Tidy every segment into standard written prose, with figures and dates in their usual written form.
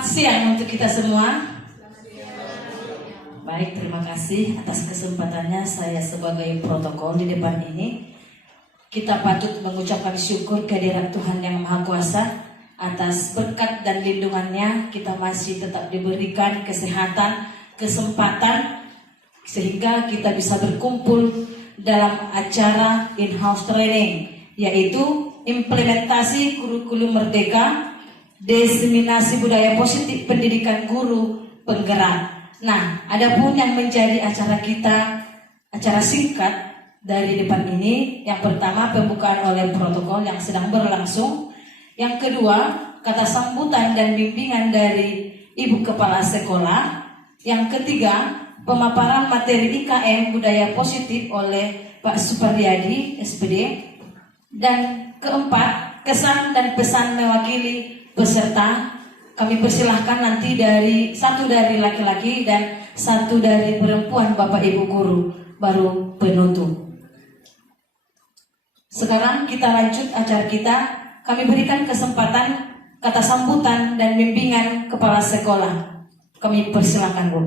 Selamat siang untuk kita semua. Baik, terima kasih atas kesempatannya. Saya sebagai protokol di depan ini, kita patut mengucapkan syukur kehadirat Tuhan Yang Maha Kuasa atas berkat dan lindungannya. Kita masih tetap diberikan kesehatan, kesempatan, sehingga kita bisa berkumpul dalam acara in-house training, yaitu implementasi kurikulum merdeka, diseminasi budaya positif pendidikan guru penggerak. Nah, adapun yang menjadi acara kita, acara singkat dari depan ini, yang pertama pembukaan oleh protokol yang sedang berlangsung, yang kedua kata sambutan dan bimbingan dari Ibu Kepala Sekolah, yang ketiga pemaparan materi IKM budaya positif oleh Pak Suparyadi SPD, dan keempat kesan dan pesan mewakili peserta. Kami persilahkan nanti satu dari laki-laki dan satu dari perempuan, Bapak Ibu guru, baru penutup. Sekarang kita lanjut acara kita. Kami berikan kesempatan kata sambutan dan bimbingan kepala sekolah. Kami persilahkan, Bu.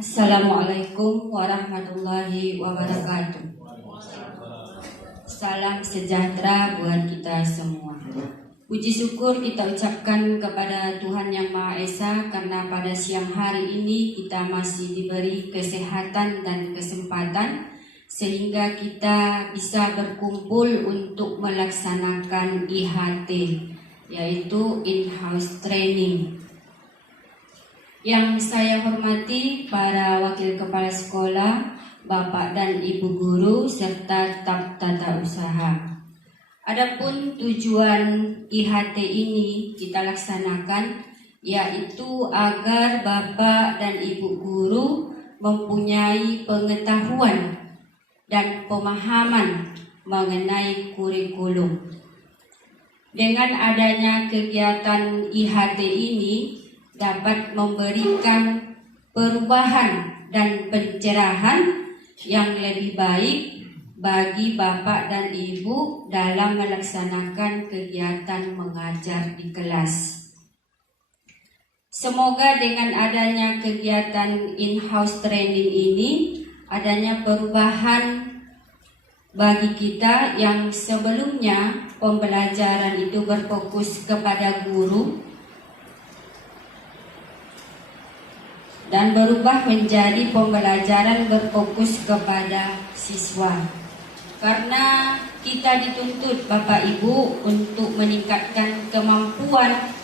Assalamualaikum warahmatullahi wabarakatuh. Salam sejahtera buat kita semua. Puji syukur kita ucapkan kepada Tuhan Yang Maha Esa karena pada siang hari ini kita masih diberi kesehatan dan kesempatan sehingga kita bisa berkumpul untuk melaksanakan IHT, yaitu in-house training. Yang saya hormati para wakil kepala sekolah, Bapak dan Ibu guru, serta staf tata usaha. Adapun tujuan IHT ini kita laksanakan yaitu agar Bapak dan Ibu guru mempunyai pengetahuan dan pemahaman mengenai kurikulum. Dengan adanya kegiatan IHT ini dapat memberikan perubahan dan pencerahan yang lebih baik bagi Bapak dan Ibu dalam melaksanakan kegiatan mengajar di kelas. Semoga dengan adanya kegiatan in-house training ini, adanya perubahan bagi kita yang sebelumnya pembelajaran itu berfokus kepada guru dan berubah menjadi pembelajaran berfokus kepada siswa. Karena kita dituntut Bapak Ibu untuk meningkatkan kemampuan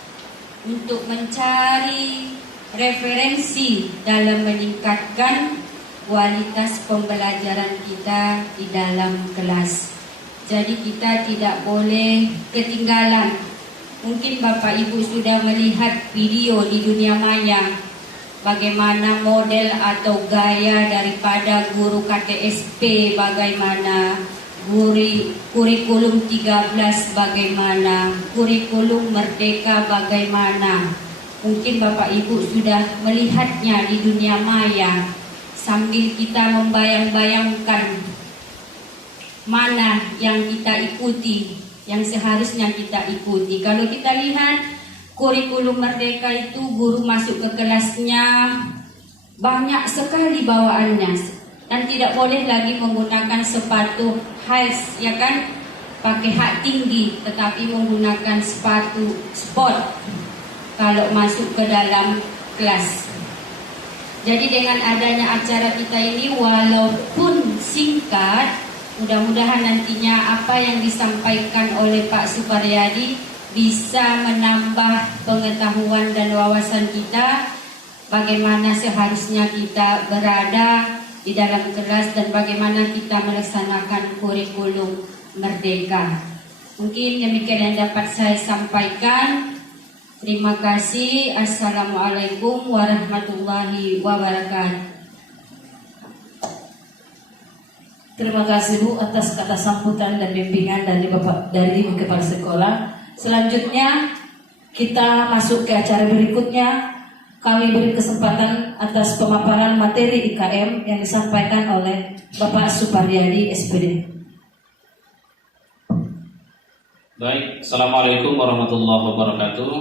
untuk mencari referensi dalam meningkatkan kualitas pembelajaran kita di dalam kelas. Jadi kita tidak boleh ketinggalan. Mungkin Bapak Ibu sudah melihat video di dunia maya bagaimana model atau gaya daripada guru KTSP, bagaimana kurikulum 13, bagaimana kurikulum merdeka, bagaimana. Mungkin Bapak Ibu sudah melihatnya di dunia maya sambil kita membayang-bayangkan mana yang kita ikuti, yang seharusnya kita ikuti. Kalau kita lihat kurikulum merdeka itu guru masuk ke kelasnya banyak sekali bawaannya dan tidak boleh lagi menggunakan sepatu heels, ya kan, pakai hak tinggi, tetapi menggunakan sepatu sport kalau masuk ke dalam kelas. Jadi dengan adanya acara kita ini walaupun singkat, mudah-mudahan nantinya apa yang disampaikan oleh Pak Suparyadi bisa menambah pengetahuan dan wawasan kita bagaimana seharusnya kita berada di dalam kelas dan bagaimana kita melaksanakan kurikulum merdeka. Mungkin demikian yang dapat saya sampaikan. Terima kasih. Assalamualaikum warahmatullahi wabarakatuh. Terima kasih Bu atas kata sambutan dan bimbingan dari Ibu Kepala Sekolah. Selanjutnya kita masuk ke acara berikutnya. Kami beri kesempatan atas pemaparan materi IKM yang disampaikan oleh Bapak Suparyadi SPD. Baik, Assalamualaikum warahmatullahi wabarakatuh.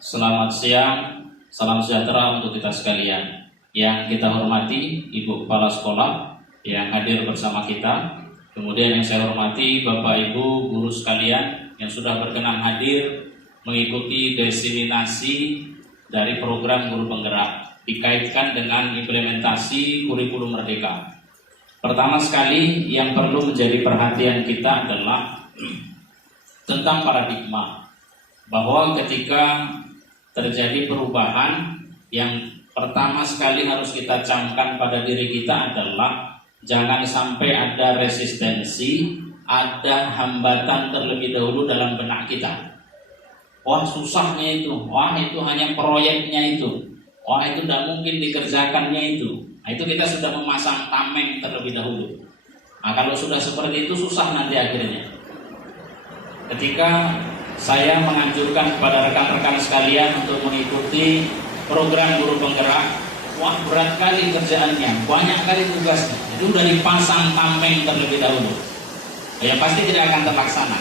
Selamat siang, salam sejahtera untuk kita sekalian. Yang kita hormati Ibu Kepala Sekolah yang hadir bersama kita. Kemudian yang saya hormati Bapak Ibu guru sekalian yang sudah berkenan hadir mengikuti diseminasi dari program Guru Penggerak dikaitkan dengan implementasi kurikulum Merdeka. Pertama sekali yang perlu menjadi perhatian kita adalah tentang paradigma, bahwa ketika terjadi perubahan, yang pertama sekali harus kita camkan pada diri kita adalah jangan sampai ada resistensi, ada hambatan terlebih dahulu dalam benak kita. Wah, susahnya itu, wah itu hanya proyeknya itu, wah itu tidak mungkin dikerjakannya itu. Nah, itu kita sudah memasang tameng terlebih dahulu. Nah, kalau sudah seperti itu susah nanti akhirnya. Ketika saya menganjurkan kepada rekan-rekan sekalian untuk mengikuti program Guru Penggerak, wah berat kali kerjaannya, banyak kali tugasnya. Itu sudah dipasang tameng terlebih dahulu. Ya pasti tidak akan terlaksana.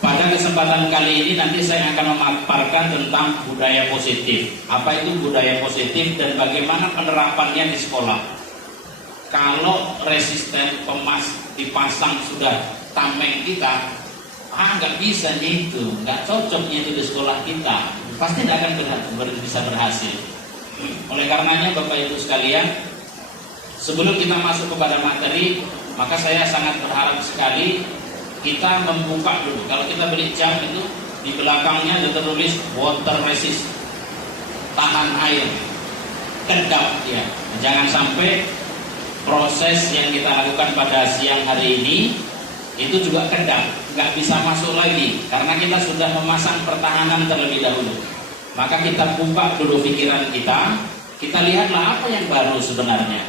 Pada kesempatan kali ini nanti saya akan memaparkan tentang budaya positif. Apa itu budaya positif dan bagaimana penerapannya di sekolah. Kalau resisten dipasang sudah tameng kita, nggak bisa nih itu, nggak cocoknya itu di sekolah kita, pasti tidak akan bisa berhasil. Oleh karenanya Bapak Ibu sekalian, sebelum kita masuk kepada materi, maka saya sangat berharap sekali kita membuka dulu. Kalau kita beli jam itu di belakangnya ada tertulis water resist, tahan air, kedap ya. Jangan sampai proses yang kita lakukan pada siang hari ini itu juga kedap, nggak bisa masuk lagi karena kita sudah memasang pertahanan terlebih dahulu. Maka kita buka dulu pikiran kita lihatlah apa yang baru sebenarnya.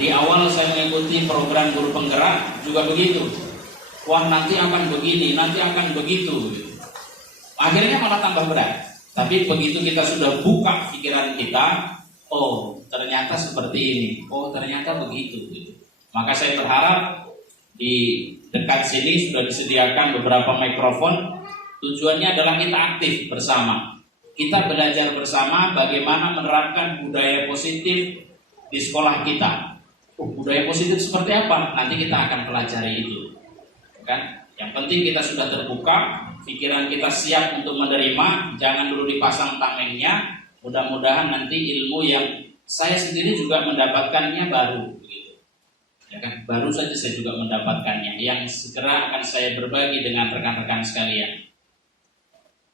Di awal saya mengikuti program Guru Penggerak juga begitu. Wah nanti akan begini, nanti akan begitu. Akhirnya malah tambah berat. Tapi begitu kita sudah buka pikiran kita, oh ternyata seperti ini, oh ternyata begitu. Maka saya berharap di dekat sini sudah disediakan beberapa mikrofon. Tujuannya adalah kita aktif bersama. Kita belajar bersama bagaimana menerapkan budaya positif di sekolah kita. Budaya positif seperti apa? Nanti kita akan pelajari itu. Kan? Yang penting kita sudah terbuka, pikiran kita siap untuk menerima, jangan dulu dipasang tamengnya. Mudah-mudahan nanti ilmu yang saya sendiri juga mendapatkannya baru. Ya kan, baru saja saya juga mendapatkannya yang segera akan saya berbagi dengan rekan-rekan sekalian.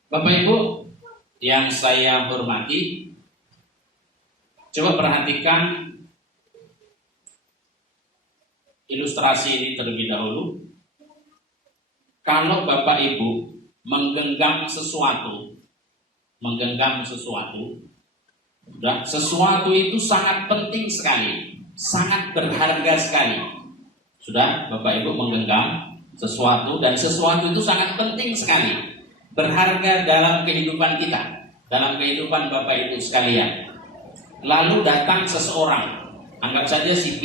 Bapak Ibu yang saya hormati, coba perhatikan ilustrasi ini terlebih dahulu. Kalau Bapak Ibu menggenggam sesuatu, sesuatu itu sangat penting sekali, sangat berharga sekali. Sudah Bapak Ibu menggenggam sesuatu, dan sesuatu itu sangat penting sekali, berharga dalam kehidupan kita, dalam kehidupan Bapak Ibu sekalian. Lalu datang seseorang, anggap saja si B.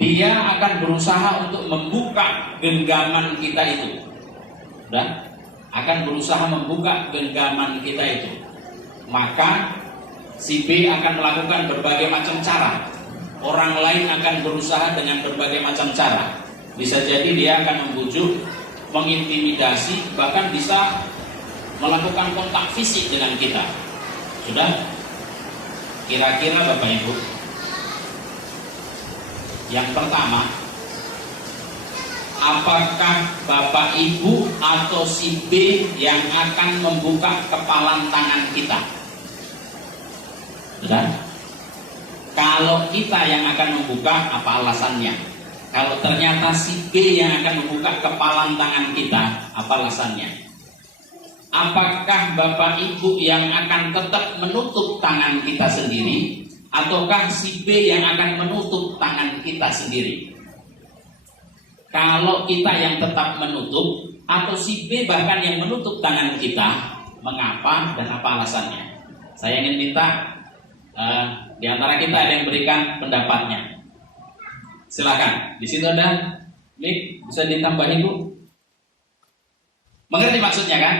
Dia akan berusaha untuk membuka genggaman kita itu. Sudah akan berusaha membuka genggaman kita itu. Maka si B akan melakukan berbagai macam cara. Orang lain akan berusaha dengan berbagai macam cara. Bisa jadi dia akan membujuk, mengintimidasi, bahkan bisa melakukan kontak fisik dengan kita. Sudah? Kira-kira Bapak Ibu, yang pertama, apakah Bapak Ibu atau si B yang akan membuka kepalan tangan kita? Sudah? Kalau kita yang akan membuka, apa alasannya? Kalau ternyata si B yang akan membuka kepalan tangan kita, apa alasannya? Apakah Bapak Ibu yang akan tetap menutup tangan kita sendiri, ataukah si B yang akan menutup tangan kita sendiri? Kalau kita yang tetap menutup, atau si B bahkan yang menutup tangan kita, mengapa dan apa alasannya? Saya ingin minta di antara kita ada yang berikan pendapatnya. Silakan. Di situ ada mic, bisa ditambahin Bu. Mengerti maksudnya kan?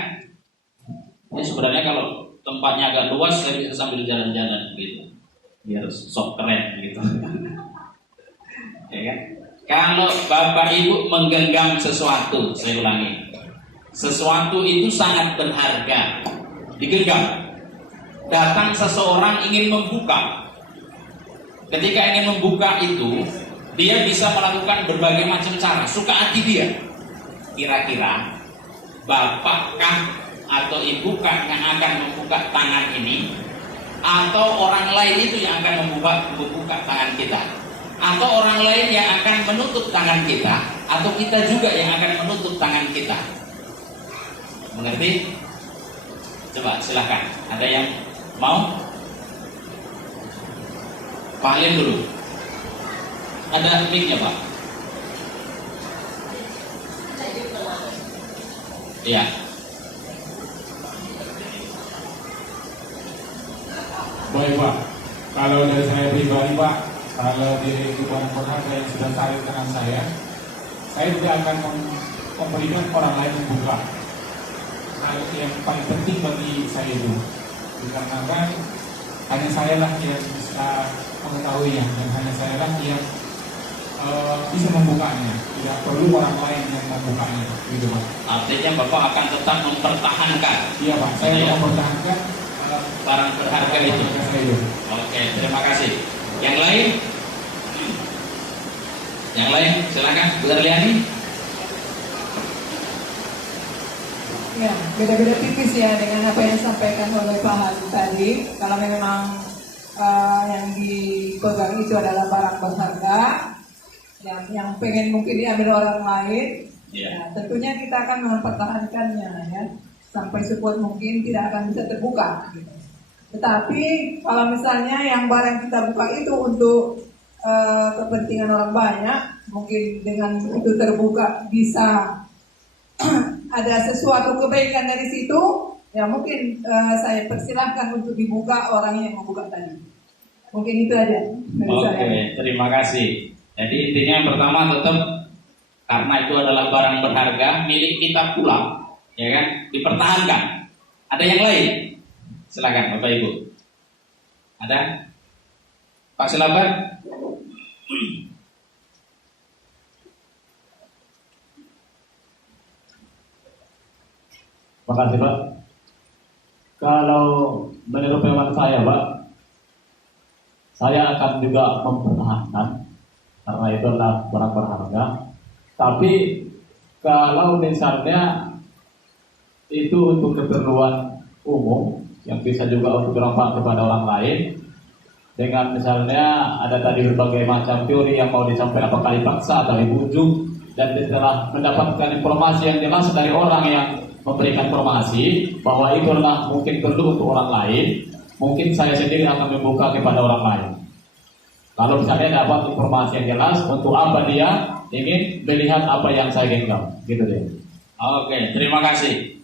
Ini sebenarnya kalau tempatnya agak luas saya bisa sambil jalan-jalan gitu, biar sok keren gitu. Ya kan? Kalau Bapak Ibu menggenggam sesuatu, saya ulangi, sesuatu itu sangat berharga, digenggam. Datang seseorang ingin membuka. Ketika ingin membuka itu, dia bisa melakukan berbagai macam cara, suka hati dia. Kira-kira bapakkah atau ibukah yang akan membuka tangan ini, atau orang lain itu yang akan membuka tangan kita, atau orang lain yang akan menutup tangan kita, atau kita juga yang akan menutup tangan kita? Mengerti? Coba silakan. Ada yang mau? Pak Alim dulu. Ada mic-nya, Pak? Iya. Baik Pak, kalau dari saya pribadi Pak, kalau di barang berharga yang sudah saling dengan saya tidak akan memberikan orang lain membuka. Hal yang paling penting bagi saya itu, dikarenakan hanya saya lah yang bisa mengetahuinya, dan hanya saya lah yang bisa membukanya. Tidak perlu orang lain yang membukanya, gitu Pak. Artinya Bapak akan tetap mempertahankan. Iya Pak, saya mempertahankan barang berharga itu. Oke, terima kasih. Yang lain? Yang lain, silakan Bu Erliani. Ya, beda-beda tipis ya dengan apa yang disampaikan oleh Pak Hadi tadi. Kalau memang yang dipegang itu adalah barang berharga, yang pengen mungkin diambil orang lain, ya, tentunya kita akan mempertahankannya ya, sampai sekuat mungkin tidak akan bisa terbuka. Gitu. Tetapi kalau misalnya yang barang kita buka itu untuk kepentingan orang banyak, mungkin dengan itu terbuka bisa ada sesuatu kebaikan dari situ, ya mungkin saya persilahkan untuk dibuka orang yang membuka tadi. Mungkin itu aja. Oke, terima kasih. Jadi intinya yang pertama tetap karena itu adalah barang berharga milik kita pula, ya kan, dipertahankan. Ada yang lain? Silakan Bapak Ibu. Ada? Pak Silaban? Makasih Pak. Kalau menurut pengalaman saya Pak, saya akan juga mempertahankan karena itu adalah barang berharga. Tapi kalau misalnya itu untuk keperluan umum yang bisa juga untuk bermanfaat kepada orang lain, dengan misalnya ada tadi berbagai macam teori yang mau disampaikan apakah dipaksa atau dibujuk, dan setelah mendapatkan informasi yang jelas dari orang yang memberikan informasi bahwa itu adalah mungkin perlu untuk orang lain, mungkin saya sendiri akan membuka kepada orang lain. Kalau misalnya dapat informasi yang jelas untuk apa dia ingin melihat apa yang saya genggam, gitu deh. Oke, terima kasih.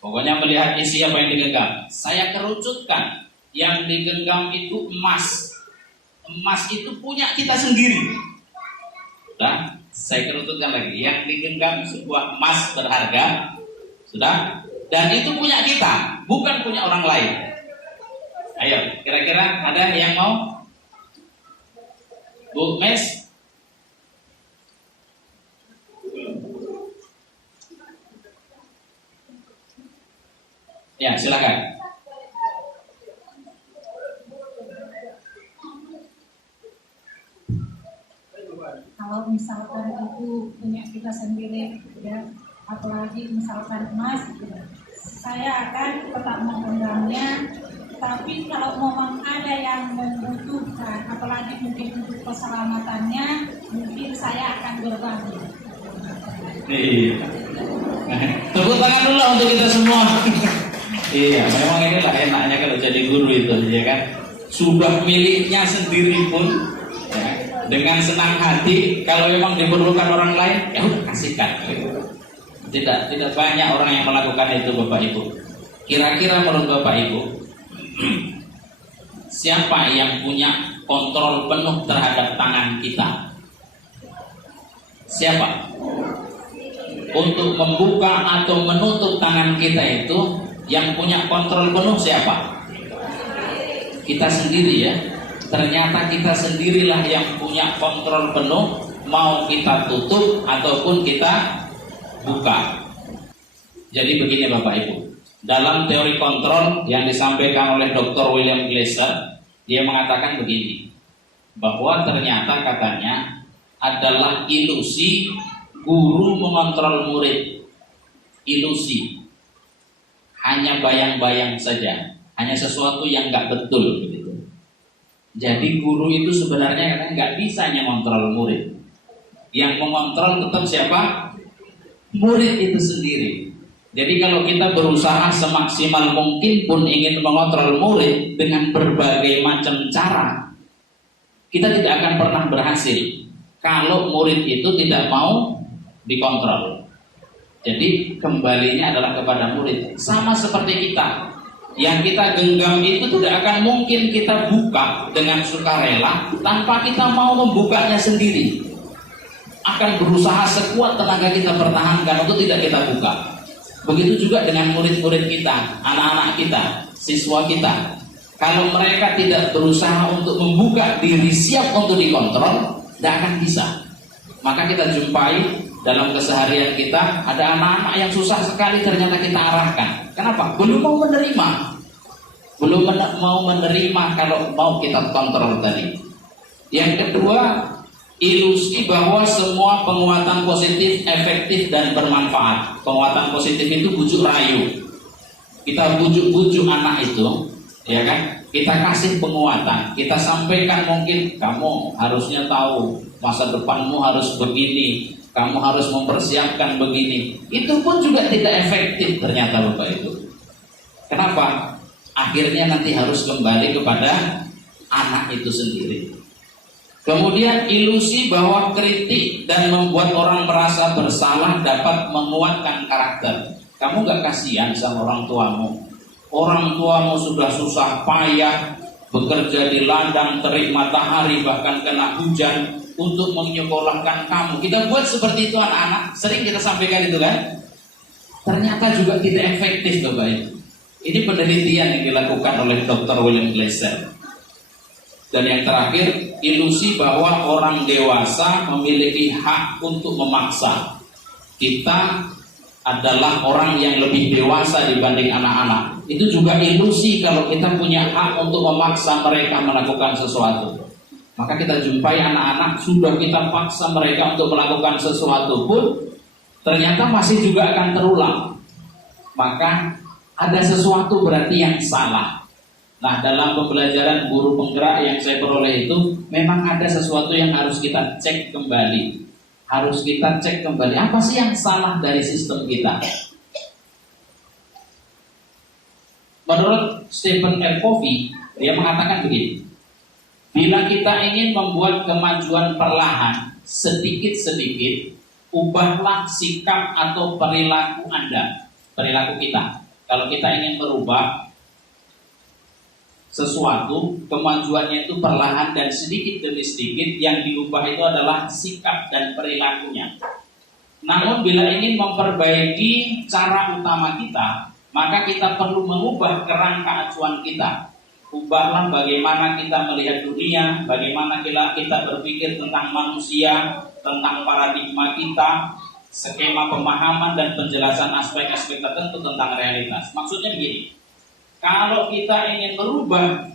Pokoknya melihat isi apa yang digenggam. Saya kerucutkan, yang digenggam itu emas. Emas itu punya kita sendiri. Sudah, saya kerucutkan lagi. Yang digenggam sebuah emas berharga. Sudah, dan itu punya kita, bukan punya orang lain. Ayo, kira-kira ada yang mau? Bu Mes? Ya, silakan. Kalau misalkan itu punya kita sendiri, ya, apalagi misalkan emas, saya akan tetap menggenggamnya. Tapi kalau memang ada yang membutuhkan, apalagi mungkin untuk keselamatannya, mungkin saya akan berbagi. Iya. Tepuk tangan dulu untuk kita semua. Iya, memang inilah enaknya kalau jadi guru itu, ya kan. Sudah miliknya sendiri pun, ya, dengan senang hati. Kalau memang diperlukan orang lain, ya udah kasihkan. Tidak banyak orang yang melakukan itu, Bapak Ibu. Kira-kira menurut Bapak Ibu, siapa yang punya kontrol penuh terhadap tangan kita? Siapa? untuk membuka atau menutup tangan kita itu yang punya kontrol penuh siapa? Kita sendiri ya. Ternyata kita sendirilah yang punya kontrol penuh, mau kita tutup ataupun kita buka. Jadi begini Bapak Ibu, dalam teori kontrol yang disampaikan oleh Dr. William Glasser, dia mengatakan begini, bahwa ternyata katanya adalah ilusi guru mengontrol murid. Ilusi, hanya bayang-bayang saja, hanya sesuatu yang nggak betul gitu. Jadi guru itu sebenarnya katanya nggak bisa mengontrol murid. Yang mengontrol tetap siapa? Murid itu sendiri. Jadi kalau kita berusaha semaksimal mungkin pun ingin mengontrol murid dengan berbagai macam cara, kita tidak akan pernah berhasil kalau murid itu tidak mau dikontrol. Jadi kembalinya adalah kepada murid. Sama seperti kita, yang kita genggam itu tidak akan mungkin kita buka dengan sukarela tanpa kita mau membukanya sendiri. Akan berusaha sekuat tenaga kita pertahankan untuk tidak kita buka. Begitu juga dengan murid-murid kita, anak-anak kita, siswa kita. Kalau mereka tidak berusaha untuk membuka diri siap untuk dikontrol, tidak akan bisa. Maka kita jumpai dalam keseharian kita, ada anak-anak yang susah sekali ternyata kita arahkan. Kenapa? Belum mau menerima. Belum mau menerima kalau mau kita kontrol tadi. Yang kedua, ilusi bahwa semua penguatan positif efektif dan bermanfaat. Penguatan positif itu bujuk rayu. Kita bujuk-bujuk anak itu, ya kan? Kita kasih penguatan, kita sampaikan mungkin kamu harusnya tahu masa depanmu harus begini, kamu harus mempersiapkan begini. Itu pun juga tidak efektif ternyata Bapak Ibu. Kenapa? Akhirnya nanti harus kembali kepada anak itu sendiri. Kemudian ilusi bahwa kritik dan membuat orang merasa bersalah dapat menguatkan karakter. Kamu gak kasihan sama orang tuamu? Orang tuamu sudah susah payah bekerja di ladang terik matahari bahkan kena hujan untuk menyekolahkan kamu. Kita buat seperti itu anak-anak. Sering kita sampaikan itu kan? Ternyata juga tidak efektif Bapak Ibu. Ini penelitian yang dilakukan oleh Dr. William Glasser. Dan yang terakhir, ilusi bahwa orang dewasa memiliki hak untuk memaksa. Kita adalah orang yang lebih dewasa dibanding anak-anak. Itu juga ilusi kalau kita punya hak untuk memaksa mereka melakukan sesuatu. Maka kita jumpai anak-anak sudah kita paksa mereka untuk melakukan sesuatu pun ternyata masih juga akan terulang. Maka ada sesuatu berarti yang salah. Nah, dalam pembelajaran guru penggerak yang saya peroleh itu memang ada sesuatu yang harus kita cek kembali. Harus kita cek kembali apa sih yang salah dari sistem kita. Menurut Stephen R. Covey, dia mengatakan begini, bila kita ingin membuat kemajuan perlahan, sedikit-sedikit, ubahlah sikap atau perilaku Anda, perilaku kita. Kalau kita ingin merubah sesuatu, kemajuannya itu perlahan dan sedikit demi sedikit, yang diubah itu adalah sikap dan perilakunya. Namun bila ingin memperbaiki cara utama kita, maka kita perlu mengubah kerangka acuan kita. Ubahlah bagaimana kita melihat dunia, bagaimana kita berpikir tentang manusia, tentang paradigma kita, skema pemahaman dan penjelasan aspek-aspek tertentu tentang realitas. Maksudnya begini, kalau kita ingin merubah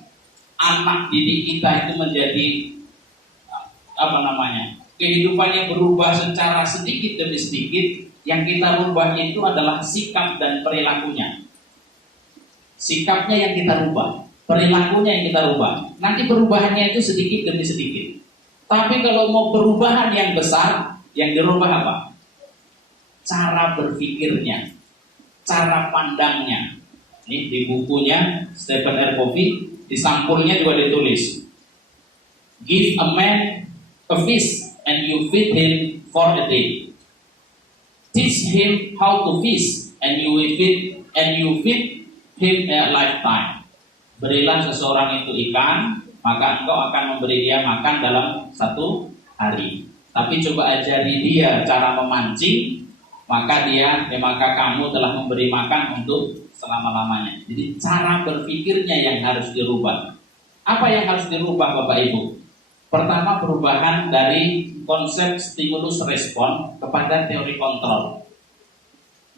anak didik kita itu menjadi kehidupannya berubah secara sedikit demi sedikit, yang kita rubah itu adalah sikap dan perilakunya. Sikapnya yang kita rubah, perilakunya yang kita rubah. Nanti perubahannya itu sedikit demi sedikit. Tapi kalau mau perubahan yang besar, yang dirubah apa? Cara berpikirnya, cara pandangnya. Ini di bukunya Stephen R. Covey, di sampulnya juga ditulis, give a man a fish and you feed him for a day. Teach him how to fish and you feed him a lifetime. Berilah seseorang itu ikan, maka engkau akan memberi dia makan dalam 1 hari. Tapi coba ajari dia cara memancing, maka kamu telah memberi makan untuk selama-lamanya. Jadi cara berpikirnya yang harus dirubah. Apa yang harus dirubah Bapak Ibu? Pertama, perubahan dari konsep stimulus respon kepada teori kontrol.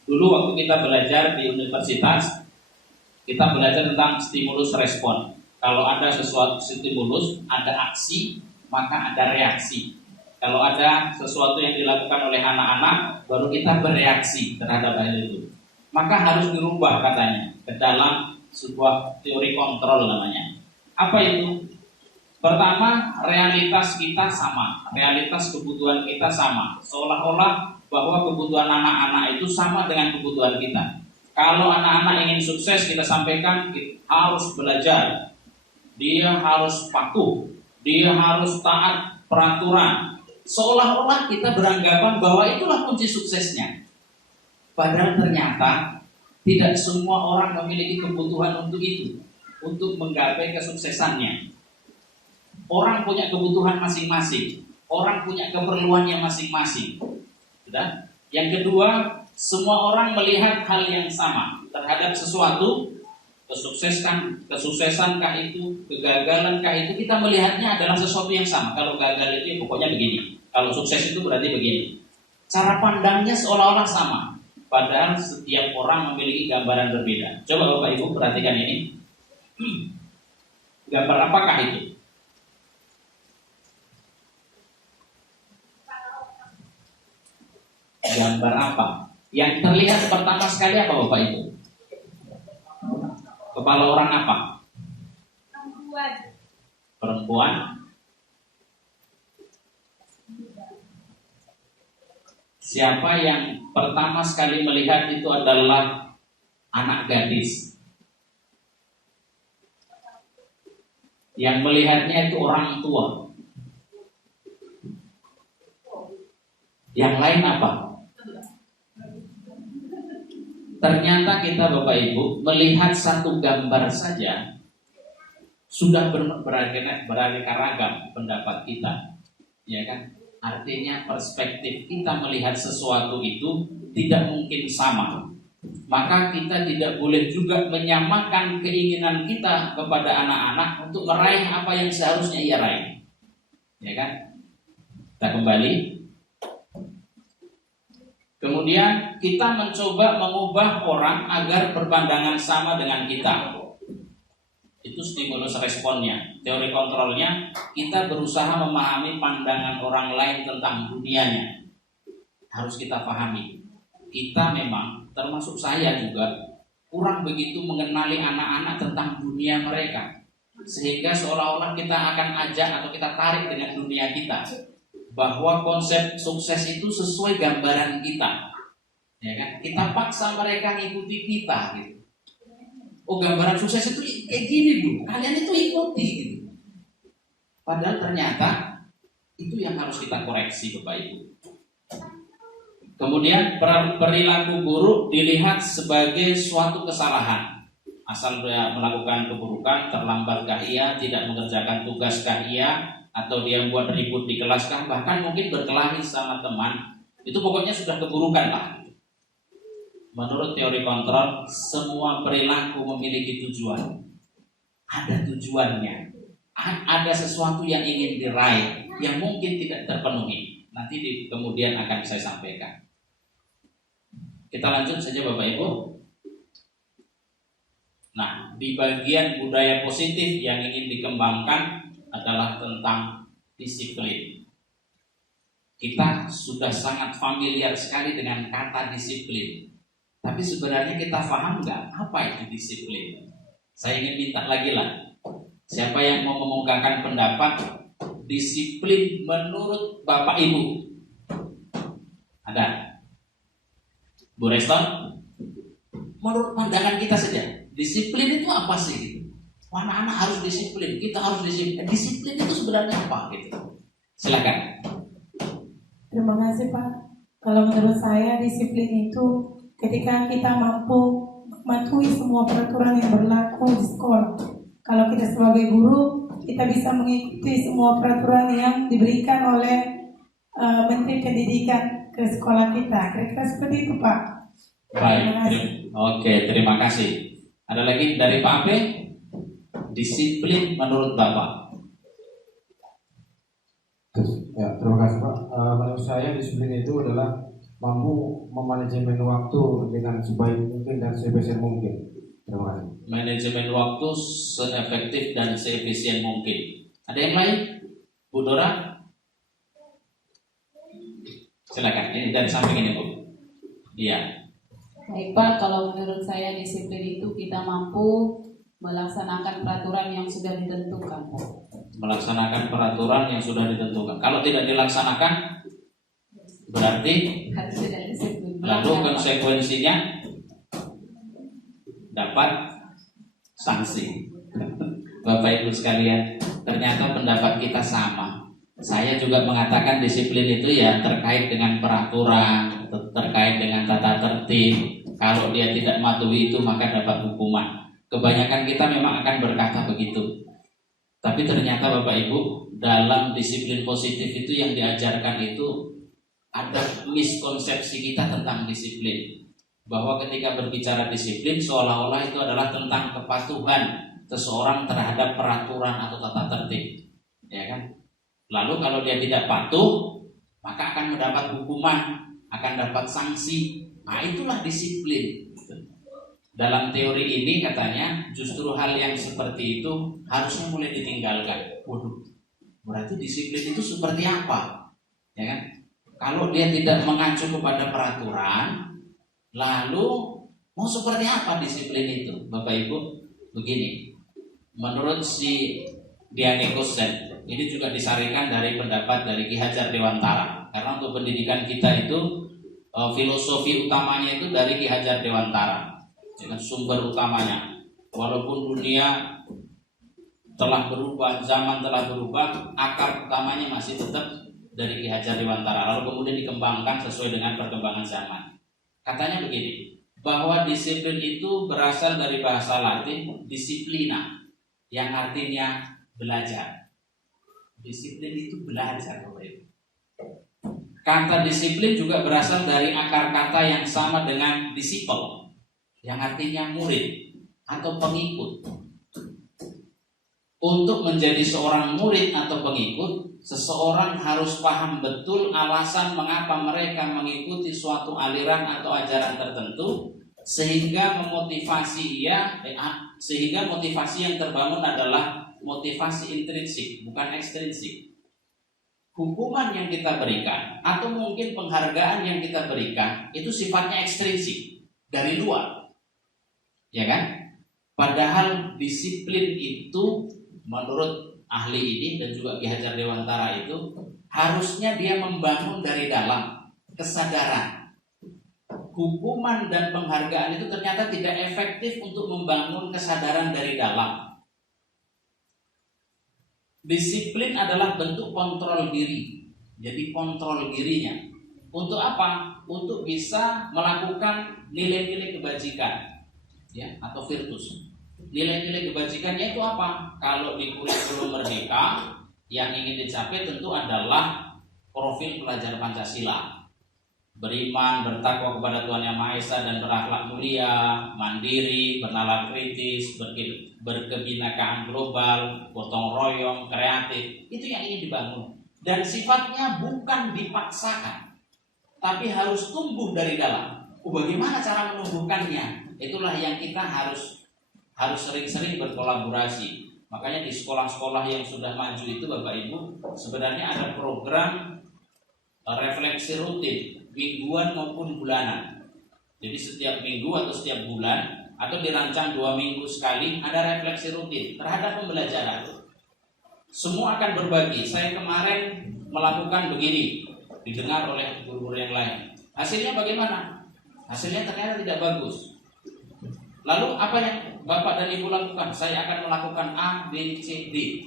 Dulu waktu kita belajar di universitas, kita belajar tentang stimulus respon. Kalau ada sesuatu stimulus, ada aksi, maka ada reaksi. Kalau ada sesuatu yang dilakukan oleh anak-anak, baru kita bereaksi terhadap hal itu. Maka harus dirubah katanya ke dalam sebuah teori kontrol namanya. Apa itu? Pertama, realitas kita sama, realitas kebutuhan kita sama. Seolah-olah bahwa kebutuhan anak-anak itu sama dengan kebutuhan kita. Kalau anak-anak ingin sukses, kita sampaikan harus belajar, dia harus patuh, dia harus taat peraturan. Seolah-olah kita beranggapan bahwa itulah kunci suksesnya. Padahal ternyata tidak semua orang memiliki kebutuhan untuk itu, untuk menggapai kesuksesannya. Orang punya kebutuhan masing-masing, orang punya keperluannya masing-masing. Sudah? Yang kedua, semua orang melihat hal yang sama terhadap sesuatu. Kesuksesankah itu, kegagalankah itu, kita melihatnya adalah sesuatu yang sama. Kalau gagal itu ya pokoknya begini, kalau sukses itu berarti begini. Cara pandangnya seolah-olah sama, padahal setiap orang memiliki gambaran berbeda. Coba Bapak Ibu perhatikan ini. Gambar apakah itu? Gambar apa? Yang terlihat pertama sekali apa Bapak Ibu? Kepala orang apa? Perempuan. Siapa yang pertama sekali melihat itu adalah anak gadis. Yang melihatnya itu orang tua. Yang lain apa? Ternyata kita Bapak Ibu melihat satu gambar saja sudah beraneka ragam pendapat kita, ya kan? Artinya perspektif kita melihat sesuatu itu tidak mungkin sama. Maka kita tidak boleh juga menyamakan keinginan kita kepada anak-anak untuk meraih apa yang seharusnya ia raih, ya kan? Kita kembali. Kemudian kita mencoba mengubah orang agar berpandangan sama dengan kita. Itu stimulus responnya. Teori kontrolnya, kita berusaha memahami pandangan orang lain tentang dunianya. Harus kita pahami. Kita memang, termasuk saya juga, kurang begitu mengenali anak-anak tentang dunia mereka. Sehingga seolah-olah kita akan ajak atau kita tarik dengan dunia kita. Bahwa konsep sukses itu sesuai gambaran kita, ya kan? Kita paksa mereka ngikuti kita, gitu. Oh, gambaran sukses itu kayak gini Bu, kalian itu ikuti, gitu. Padahal ternyata itu yang harus kita koreksi Bapak Ibu. Kemudian perilaku buruk dilihat sebagai suatu kesalahan. Asal dia melakukan keburukan, terlambatkah ia, tidak mengerjakan tugaskah ia, atau dia buat ribut di kelas kan, bahkan mungkin berkelahi sama teman, itu pokoknya sudah keburukan lah. Menurut teori kontrol, semua perilaku memiliki tujuan. Ada tujuannya. Ada sesuatu yang ingin diraih yang mungkin tidak terpenuhi. Nanti kemudian akan saya sampaikan. Kita lanjut saja Bapak Ibu. Nah, di bagian budaya positif yang ingin dikembangkan adalah tentang disiplin. Kita sudah sangat familiar sekali dengan kata disiplin. Tapi sebenarnya kita paham nggak apa itu disiplin? Saya ingin minta lagi lah. Siapa yang mau mengungkapkan pendapat disiplin menurut Bapak Ibu? Ada? Bu Reston? Menurut pandangan kita saja, disiplin itu apa sih? Anak-anak harus disiplin, kita harus disiplin. Disiplin itu sebenarnya apa gitu? Silakan. Terima kasih Pak. Kalau menurut saya disiplin itu ketika kita mampu mematuhi semua peraturan yang berlaku di sekolah. Kalau kita sebagai guru, kita bisa mengikuti semua peraturan yang diberikan oleh Menteri Pendidikan ke sekolah kita. Kira-kira seperti itu, Pak. Baik, oke, terima kasih. Ada lagi dari Pak Ape? Disiplin menurut Bapak. Ya, terima kasih Pak. Menurut saya disiplin itu adalah mampu memanajemen waktu dengan sebaik mungkin dan seefisien mungkin. Terima kasih. Manajemen waktu seefektif dan seefisien mungkin. Ada yang lain? Bu Dora? Silakan, ini dari samping ini Bu. Iya. Baik Pak, kalau menurut saya disiplin itu kita mampu melaksanakan peraturan yang sudah ditentukan. Melaksanakan peraturan yang sudah ditentukan. Kalau tidak dilaksanakan, berarti Harus tidak disiplin. lalu konsekuensinya dapat sanksi. Bapak Ibu sekalian, ternyata pendapat kita sama. Saya juga mengatakan disiplin itu ya terkait dengan peraturan, terkait dengan tata tertib. Kalau dia tidak mematuhi itu maka dapat hukuman. Kebanyakan kita memang akan berkata begitu. Tapi ternyata Bapak Ibu, dalam disiplin positif itu yang diajarkan itu ada miskonsepsi kita tentang disiplin. Bahwa ketika berbicara disiplin seolah-olah itu adalah tentang kepatuhan seseorang terhadap peraturan atau tata tertib. Ya kan? Lalu kalau dia tidak patuh, maka akan mendapat hukuman, akan dapat sanksi. Nah, itulah disiplin. Dalam teori ini katanya justru hal yang seperti itu harusnya mulai ditinggalkan. Waduh, berarti disiplin itu seperti apa? Ya kan? Kalau dia tidak mengacu kepada peraturan, lalu mau seperti apa disiplin itu? Bapak Ibu, begini. Menurut si Diane Kosen, ini juga disarikan dari pendapat dari Ki Hajar Dewantara. Karena untuk pendidikan kita itu filosofi utamanya itu dari Ki Hajar Dewantara. Dengan sumber utamanya. Walaupun dunia telah berubah, zaman telah berubah, akar utamanya masih tetap dari Ki Hajar Dewantara. Lalu kemudian dikembangkan sesuai dengan perkembangan zaman. Katanya begini, bahwa disiplin itu berasal dari bahasa Latin disiplina, yang artinya belajar. Disiplin itu belajar, Bapak Ibu. Kata disiplin juga berasal dari akar kata yang sama dengan disciple, yang artinya murid atau pengikut. Untuk menjadi seorang murid atau pengikut, seseorang harus paham betul alasan mengapa mereka mengikuti suatu aliran atau ajaran tertentu, sehingga motivasi yang terbangun adalah motivasi intrinsik, bukan ekstrinsik. Hukuman yang kita berikan atau mungkin penghargaan yang kita berikan itu sifatnya ekstrinsik, dari luar. Ya kan? Padahal disiplin itu menurut ahli ini dan juga Ki Hajar Dewantara itu harusnya dia membangun dari dalam kesadaran. Hukuman dan penghargaan itu ternyata tidak efektif untuk membangun kesadaran dari dalam. Disiplin adalah bentuk kontrol diri. Jadi kontrol dirinya. Untuk apa? Untuk bisa melakukan nilai-nilai kebajikan, ya, atau virtus. Nilai-nilai kebajikannya itu apa? Kalau di kurikulum Merdeka yang ingin dicapai tentu adalah profil pelajar Pancasila. Beriman, bertakwa kepada Tuhan Yang Maha Esa dan berakhlak mulia, mandiri, bernalar kritis, berkebinekaan global, gotong royong, kreatif. Itu yang ingin dibangun. Dan sifatnya bukan dipaksakan, tapi harus tumbuh dari dalam. Bagaimana cara menumbuhkannya? Itulah yang kita harus sering-sering berkolaborasi. Makanya di sekolah-sekolah yang sudah maju itu Bapak Ibu, sebenarnya ada program refleksi rutin, mingguan maupun bulanan. Jadi setiap minggu atau setiap bulan atau dirancang 2 minggu sekali ada refleksi rutin terhadap pembelajaran. Semua akan berbagi. Saya kemarin melakukan begini, didengar oleh guru-guru yang lain. Hasilnya bagaimana? Hasilnya ternyata tidak bagus. Lalu apa yang Bapak dan Ibu lakukan? Saya akan melakukan A, B, C, D.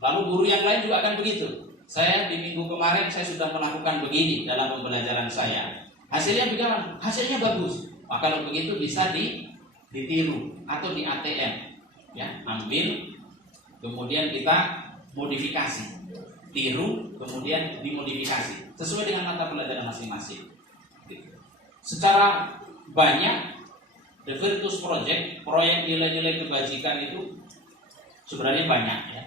Lalu guru yang lain juga akan begitu. Saya di minggu kemarin saya sudah melakukan begini dalam pembelajaran saya. Hasilnya bagaimana? Hasilnya bagus. Maka kalau begitu bisa ditiru atau di ATM. Ya, ambil kemudian kita modifikasi. Tiru kemudian dimodifikasi. sesuai dengan mata pelajaran masing-masing. Secara banyak, The Virtus Project, proyek nilai-nilai kebajikan itu sebenarnya banyak ya.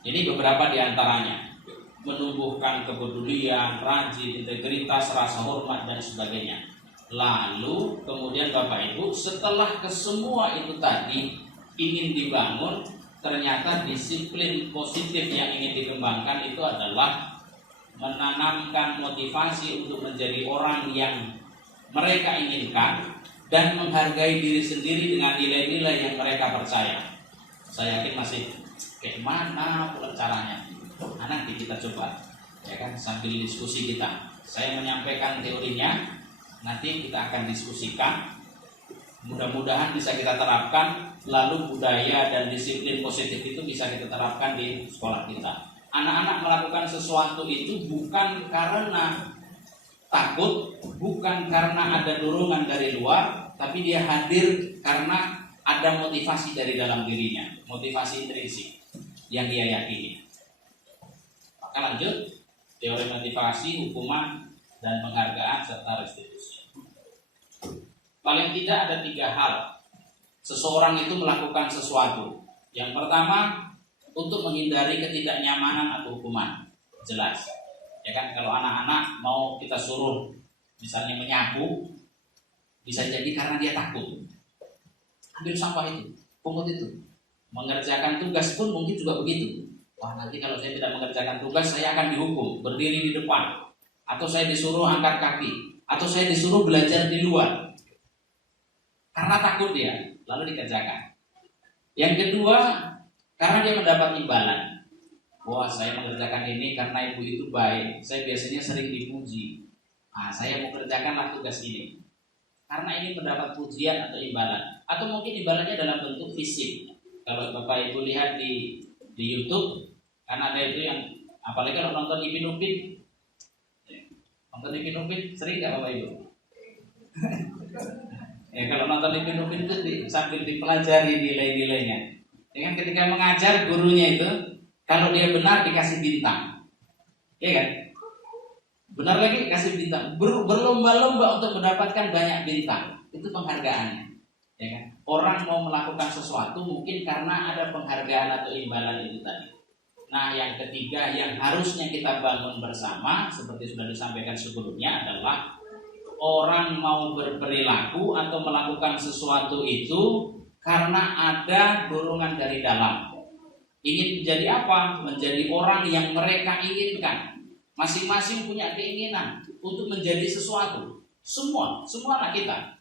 Ini beberapa di antaranya. Menumbuhkan kepedulian, rajin, integritas, rasa hormat, dan sebagainya. Lalu kemudian Bapak Ibu, setelah kesemua itu tadi ingin dibangun, ternyata disiplin positif yang ingin dikembangkan itu adalah menanamkan motivasi untuk menjadi orang yang mereka inginkan dan menghargai diri sendiri dengan nilai-nilai yang mereka percaya. Saya yakin masih kayak mana pula caranya. Nah, nanti kita coba, ya kan, sambil diskusi kita. Saya menyampaikan teorinya, nanti kita akan diskusikan. Mudah-mudahan bisa kita terapkan. Lalu budaya dan disiplin positif itu bisa kita terapkan di sekolah kita. Anak-anak melakukan sesuatu itu bukan karena takut, bukan karena ada dorongan dari luar, tapi dia hadir karena ada motivasi dari dalam dirinya, motivasi intrinsik yang dia yakini. Maka lanjut, teori motivasi, hukuman, dan penghargaan serta restitusi. Paling tidak ada 3 hal seseorang itu melakukan sesuatu. Yang pertama, untuk menghindari ketidaknyamanan atau hukuman. Jelas. Ya kan, kalau anak-anak mau kita suruh misalnya menyapu, bisa jadi karena dia takut. Ambil sampah itu, pungut itu. Mengerjakan tugas pun mungkin juga begitu. Wah, nanti kalau saya tidak mengerjakan tugas, saya akan dihukum, berdiri di depan. Atau saya disuruh angkat kaki. Atau saya disuruh belajar di luar. Karena takut dia, lalu dikerjakan. Yang kedua, karena dia mendapat imbalan. Wah, saya mengerjakan ini karena ibu itu baik. Saya biasanya sering dipuji. Nah, saya mau kerjakanlah tugas ini karena ini mendapat pujian atau imbalan. Atau mungkin imbalannya dalam bentuk fisik. Kalau Bapak Ibu lihat di YouTube, kan ada itu yang, apalagi kalau nonton Ipin Upin. Nonton Ipin Upin sering nggak Bapak Ibu? Ya, kalau nonton Ipin Upin itu sambil dipelajari nilai-nilainya. Dengan ketika mengajar gurunya itu, kalau dia benar dikasih bintang, ya kan? Benar lagi kasih bintang. Berlomba-lomba untuk mendapatkan banyak bintang. Itu penghargaannya, ya kan? Orang mau melakukan sesuatu mungkin karena ada penghargaan atau imbalan itu tadi. Nah, yang ketiga yang harusnya kita bangun bersama, seperti sudah disampaikan sebelumnya, adalah orang mau berperilaku atau melakukan sesuatu itu karena ada dorongan dari dalam. Ingin menjadi apa? Menjadi orang yang mereka inginkan. Masing-masing punya keinginan untuk menjadi sesuatu. Semua anak kita.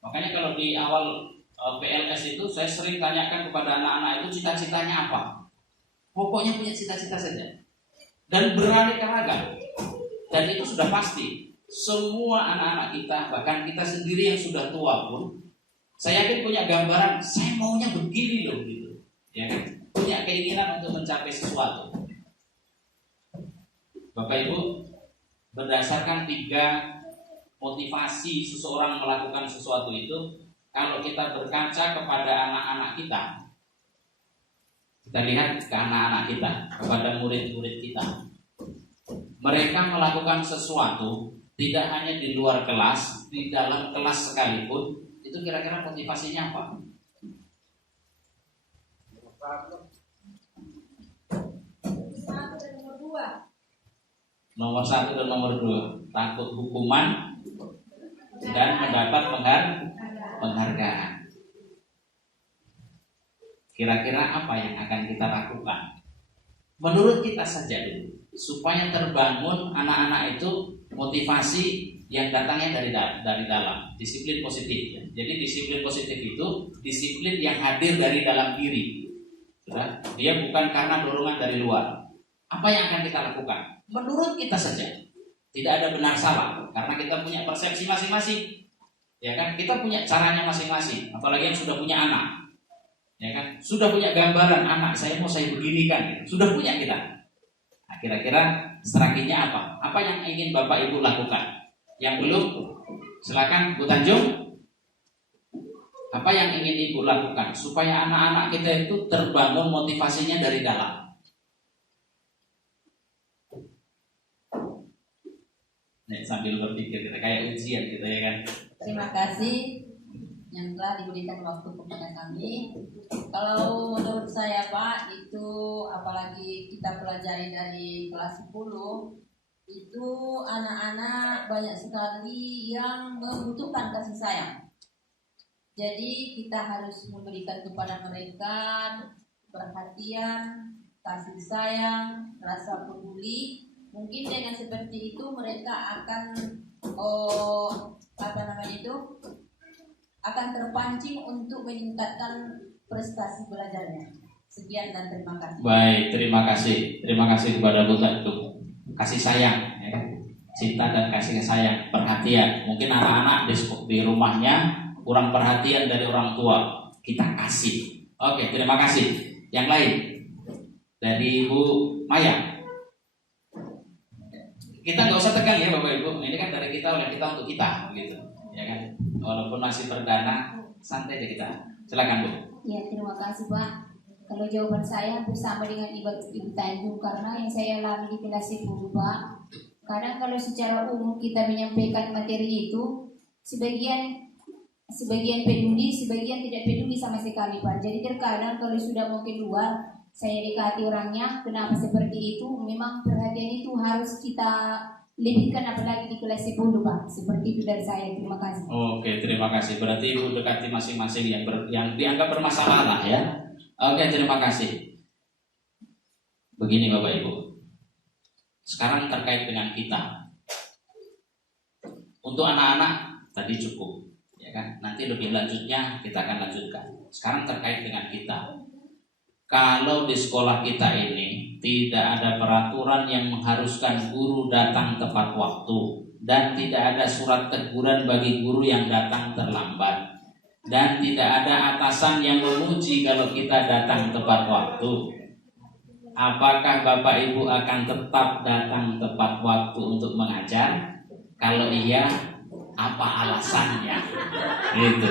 Makanya kalau di awal PLS itu saya sering tanyakan kepada anak-anak itu cita-citanya apa. Pokoknya punya cita-cita saja. Dan beraneka ragam. Dan itu sudah pasti. Semua anak-anak kita, bahkan kita sendiri yang sudah tua pun, saya yakin punya gambaran, saya maunya begini loh gitu. Ya kan? Punya keinginan untuk mencapai sesuatu. Bapak Ibu, berdasarkan 3 motivasi seseorang melakukan sesuatu itu, kalau kita berkaca kepada anak-anak kita lihat ke anak-anak kita, kepada murid-murid kita. Mereka melakukan sesuatu tidak hanya di luar kelas, di dalam kelas sekalipun. Itu kira-kira motivasinya apa? Nomor 1 dan nomor 2, takut hukuman dan mendapat penghargaan. Kira-kira apa yang akan kita lakukan? Menurut kita saja dulu, supaya terbangun anak-anak itu motivasi yang datangnya dari dalam, disiplin positif. Jadi disiplin positif itu disiplin yang hadir dari dalam diri. Dia bukan karena dorongan dari luar. Apa yang akan kita lakukan? Menurut kita saja, tidak ada benar salah, karena kita punya persepsi masing-masing. Ya kan? Kita punya caranya masing-masing. Apalagi yang sudah punya anak, ya kan? Sudah punya gambaran anak saya mau saya beginikan, sudah punya kita. Nah, kira-kira strateginya apa? Apa yang ingin Bapak Ibu lakukan? Yang belum, silakan Bu Tanjung. Apa yang ingin Ibu lakukan supaya anak-anak kita itu terbangun motivasinya dari dalam? Sambil berpikir kita kayak ujian gitu ya kan. Terima kasih yang telah diberikan waktu kepada kami. Kalau menurut saya Pak, itu apalagi kita pelajari dari kelas 10, itu anak-anak banyak sekali yang membutuhkan kasih sayang. Jadi kita harus memberikan kepada mereka perhatian, kasih sayang, rasa peduli. Mungkin dengan seperti itu mereka akan akan terpancing untuk meningkatkan prestasi belajarnya. Sekian dan terima kasih. Baik, terima kasih kepada Bu Tatu. Kasih sayang, ya. Cinta dan kasih sayang, perhatian. Mungkin anak-anak di rumahnya kurang perhatian dari orang tua, kita kasih. Oke, terima kasih. Yang lain dari Bu Maya. Kita nggak usah tegang ya Bapak Ibu. Ini kan dari kita oleh kita untuk kita, gitu, ya kan. Walaupun masih perdana, santai deh kita. Silakan Bu. Ya, terima kasih Pak. Kalau jawaban saya bersama dengan Ibu Tanjung, karena yang saya alami di kelas 10 Pak. Kadang kalau secara umum kita menyampaikan materi itu, sebagian peduli, sebagian tidak peduli sama sekali Pak. Jadi terkadang kalau sudah mau keluar, saya dekati orangnya, kenapa seperti itu? Memang perhatian itu harus kita lebihkan apalagi di kelas 10 Pak. Seperti itu dari saya. Terima kasih. Oke, terima kasih. Berarti Ibu dekati masing-masing yang dianggap bermasalah ya. Oke, terima kasih. Begini Bapak Ibu. Sekarang terkait dengan kita. Untuk anak-anak tadi cukup, ya kan? Nanti lebih lanjutnya kita akan lanjutkan. Sekarang terkait dengan kita. Kalau di sekolah kita ini tidak ada peraturan yang mengharuskan guru datang tepat waktu dan tidak ada surat teguran bagi guru yang datang terlambat dan tidak ada atasan yang memuji kalau kita datang tepat waktu, apakah Bapak Ibu akan tetap datang tepat waktu untuk mengajar? Kalau iya, apa alasannya? Gitu.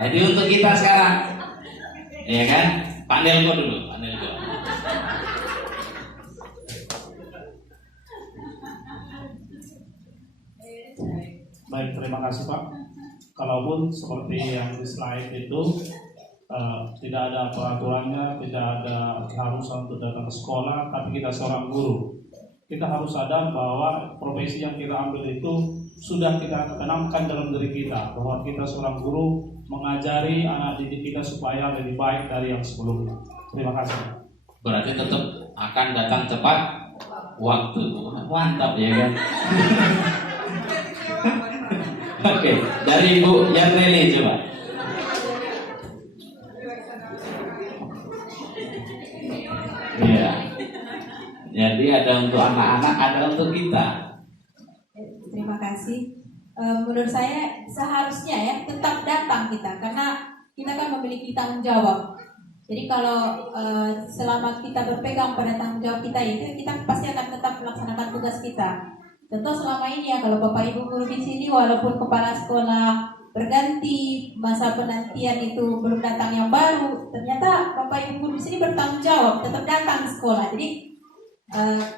Jadi untuk kita sekarang, ya kan? Pak Nelko dulu, Pak Nelko. Baik, terima kasih Pak. Kalaupun seperti yang di slide itu tidak ada peraturannya, tidak ada keharusan untuk datang ke sekolah, tapi kita seorang guru. Kita harus sadar bahwa profesi yang kita ambil itu sudah kita tanamkan dalam diri kita, bahwa kita seorang guru mengajari anak didik kita supaya lebih baik dari yang sebelumnya. Terima kasih. Berarti tetap akan datang tepat waktu. Mantap ya kan? Oke, dari Ibu Yarneli coba. Iya. Jadi ada untuk anak-anak, ada untuk kita. Terima kasih. Menurut saya seharusnya ya tetap datang kita, karena kita kan memiliki tanggung jawab. Jadi kalau selama kita berpegang pada tanggung jawab kita itu, kita pasti akan tetap melaksanakan tugas kita. Tentu selama ini ya, kalau Bapak Ibu guru di sini walaupun kepala sekolah berganti, masa penantian itu belum datang yang baru, ternyata Bapak Ibu guru di sini bertanggung jawab, tetap datang ke sekolah. Jadi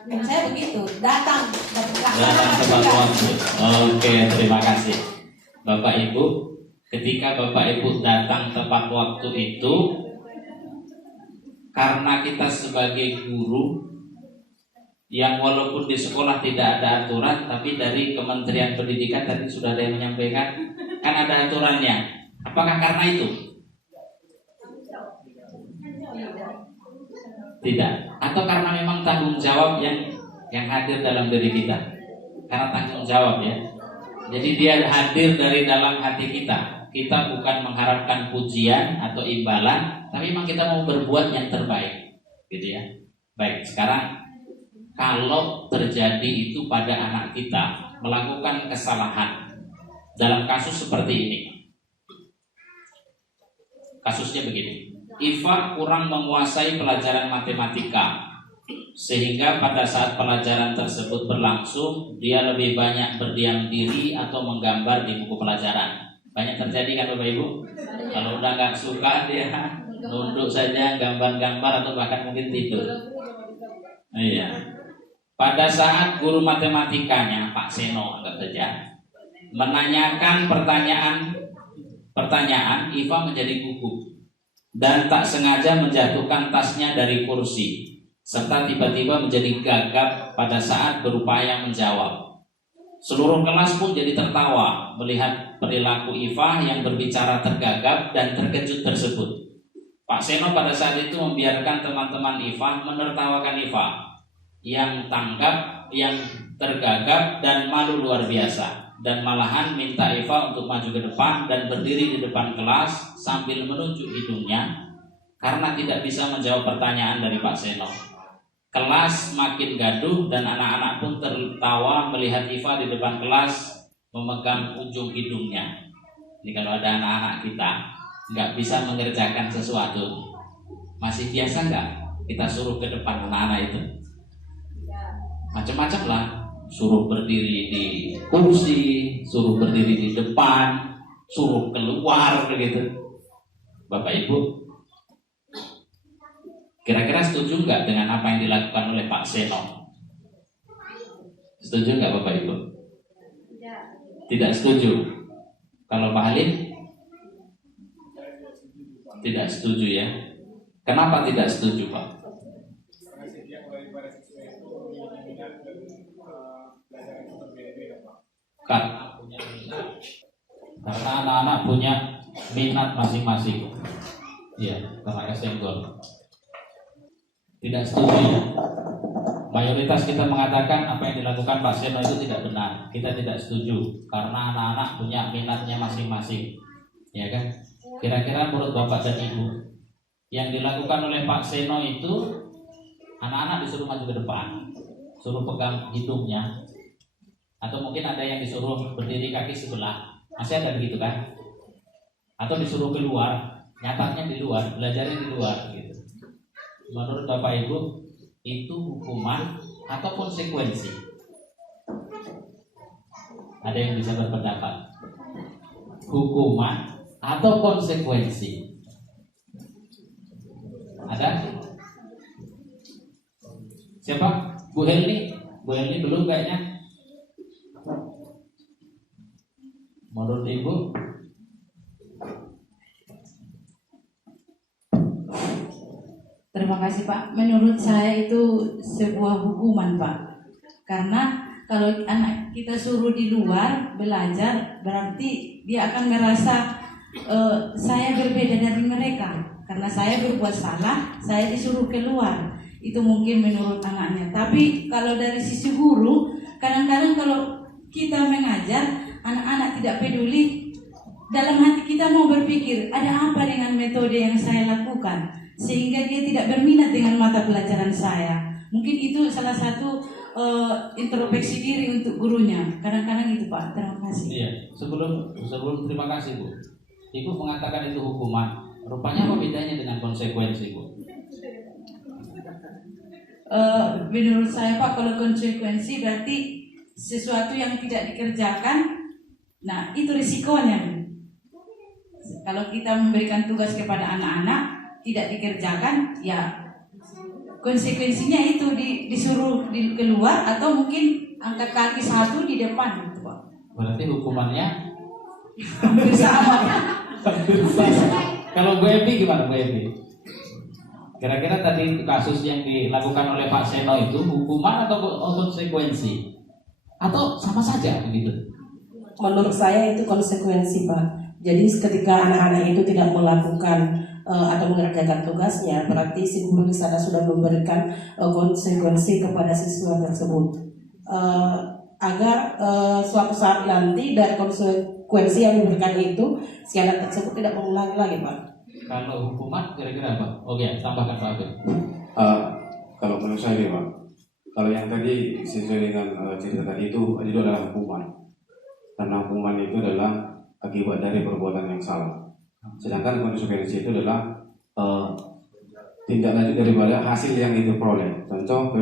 menurut saya begitu, datang tepat waktu. Oke, terima kasih Bapak Ibu. Ketika Bapak Ibu datang tepat waktu itu, karena kita sebagai guru yang walaupun di sekolah tidak ada aturan, tapi dari Kementerian Pendidikan tadi sudah ada yang menyampaikan, kan ada aturannya. Apakah karena itu? Tidak. Atau karena memang tanggung jawab yang hadir dalam diri kita? Karena tanggung jawab ya. Jadi dia hadir dari dalam hati kita. Kita bukan mengharapkan pujian atau imbalan, tapi memang kita mau berbuat yang terbaik, gitu ya. Baik, sekarang kalau terjadi itu pada anak kita melakukan kesalahan dalam kasus seperti ini. Kasusnya begini. Iva kurang menguasai pelajaran matematika, sehingga pada saat pelajaran tersebut berlangsung dia lebih banyak berdiam diri atau menggambar di buku pelajaran. Banyak terjadi kan Bapak Ibu? Kalau udah nggak suka dia nunduk saja, gambar-gambar atau bahkan mungkin tidur. Iya. pada saat guru matematikanya Pak Seno anggap saja menanyakan pertanyaan, Iva menjadi gugup dan tak sengaja menjatuhkan tasnya dari kursi, serta tiba-tiba menjadi gagap pada saat berupaya menjawab. Seluruh kelas pun jadi tertawa melihat perilaku Iva yang berbicara tergagap dan terkejut tersebut. Pak Seno pada saat itu membiarkan teman-teman Iva menertawakan Iva yang tanggap, yang tergagap dan malu luar biasa, dan malahan minta Iva untuk maju ke depan dan berdiri di depan kelas sambil menunjuk hidungnya karena tidak bisa menjawab pertanyaan dari Pak Seno. Kelas makin gaduh dan anak-anak pun tertawa melihat Iva di depan kelas memegang ujung hidungnya. Ini kalau ada anak-anak kita nggak bisa mengerjakan sesuatu, masih biasa nggak kita suruh ke depan anak-anak itu? Macam-macam lah, suruh berdiri di kursi, suruh berdiri di depan, suruh keluar begitu. Bapak Ibu, kira-kira setuju nggak dengan apa yang dilakukan oleh Pak Seno? Setuju nggak Bapak Ibu? Tidak setuju. Kalau Pak Halim? Tidak setuju ya. Kenapa tidak setuju Pak? Karena anak-anak punya minat masing-masing. Iya, karena kesenggol. Tidak setuju ya. Mayoritas kita mengatakan apa yang dilakukan Pak Seno itu tidak benar. Kita tidak setuju karena anak-anak punya minatnya masing-masing. Ya kan? Kira-kira menurut Bapak dan Ibu, yang dilakukan oleh Pak Seno itu anak-anak disuruh maju ke depan, suruh pegang hidungnya, atau mungkin ada yang disuruh berdiri kaki sebelah, masih ada begitu kan? Atau disuruh keluar, nyatanya di luar, belajarnya di luar gitu. Menurut Bapak Ibu, itu hukuman atau konsekuensi? Ada yang bisa berpendapat? Hukuman atau konsekuensi? Ada? Siapa? Bu Helni? Bu Helni belum kayaknya. Menurut Ibu? Terima kasih Pak. Menurut saya itu sebuah hukuman Pak. Karena kalau anak kita suruh di luar belajar, berarti dia akan merasa saya berbeda dari mereka. Karena saya berbuat salah, saya disuruh keluar. Itu mungkin menurut anaknya. Tapi kalau dari sisi guru, kadang-kadang kalau kita mengajar, anak-anak tidak peduli. Dalam hati kita mau berpikir, ada apa dengan metode yang saya lakukan? Sehingga dia tidak berminat dengan mata pelajaran saya. Mungkin itu salah satu introspeksi diri untuk gurunya. Kadang-kadang itu Pak. Terima kasih. Iya. Sebelum terima kasih Bu. Ibu mengatakan itu hukuman. Rupanya apa bedanya dengan konsekuensi Bu? Menurut saya Pak, kalau konsekuensi berarti sesuatu yang tidak dikerjakan. Nah itu risikonya. Kalau kita memberikan tugas kepada anak-anak tidak dikerjakan, ya konsekuensinya itu disuruh keluar atau mungkin angkat kaki satu di depan gitu Pak. Berarti hukumannya hampir sama. Kalau Bu Evi gimana Bu Evi? Kira-kira tadi kasus yang dilakukan oleh Pak Seno itu hukuman atau konsekuensi? Atau sama saja begitu? Menurut saya itu konsekuensi Pak. Jadi ketika anak-anak itu tidak melakukan atau mengerjakan tugasnya, berarti si guru di sana sudah memberikan konsekuensi kepada siswa tersebut agar suatu saat nanti dari konsekuensi yang diberikan itu si anak tersebut tidak mengulangi lagi Pak. Kalau hukuman kira-kira apa? Oke, tambahkan Pak Abid. Kalau menurut saya nih Pak, kalau yang tadi sesuai dengan cerita tadi itu adalah hukuman, karena hukuman itu adalah akibat dari perbuatan yang salah. Sedangkan konsekuensi itu adalah tindak lanjut daripada hasil yang diperoleh. Contoh,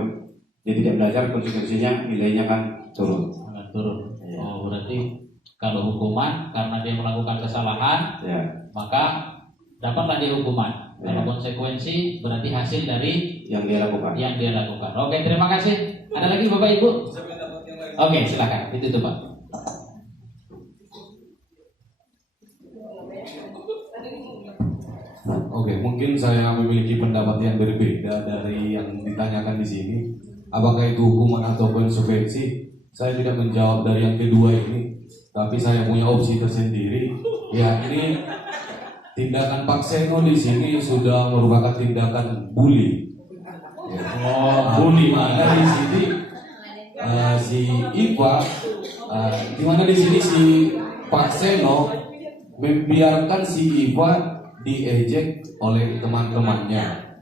dia tidak belajar, konsekuensinya nilainya kan turun. Turun. Oh, berarti kalau hukuman karena dia melakukan kesalahan, ya, maka dapatlah dia hukuman. Kalau konsekuensi berarti hasil dari yang dia lakukan. Oke, terima kasih. Ada lagi Bapak Ibu? Oke, silakan. Itu Pak. Oke, mungkin saya memiliki pendapat yang berbeda dari yang ditanyakan di sini. Apakah itu hukuman atau konsekuensi? Saya tidak menjawab dari yang kedua ini, tapi saya punya opsi tersendiri. Ya, ini tindakan Pak Seno di sini sudah merupakan tindakan bully. Ya. Bully mana di sini si Ipa, di mana di sini si Pak Seno membiarkan si Ipa diejek oleh teman-temannya.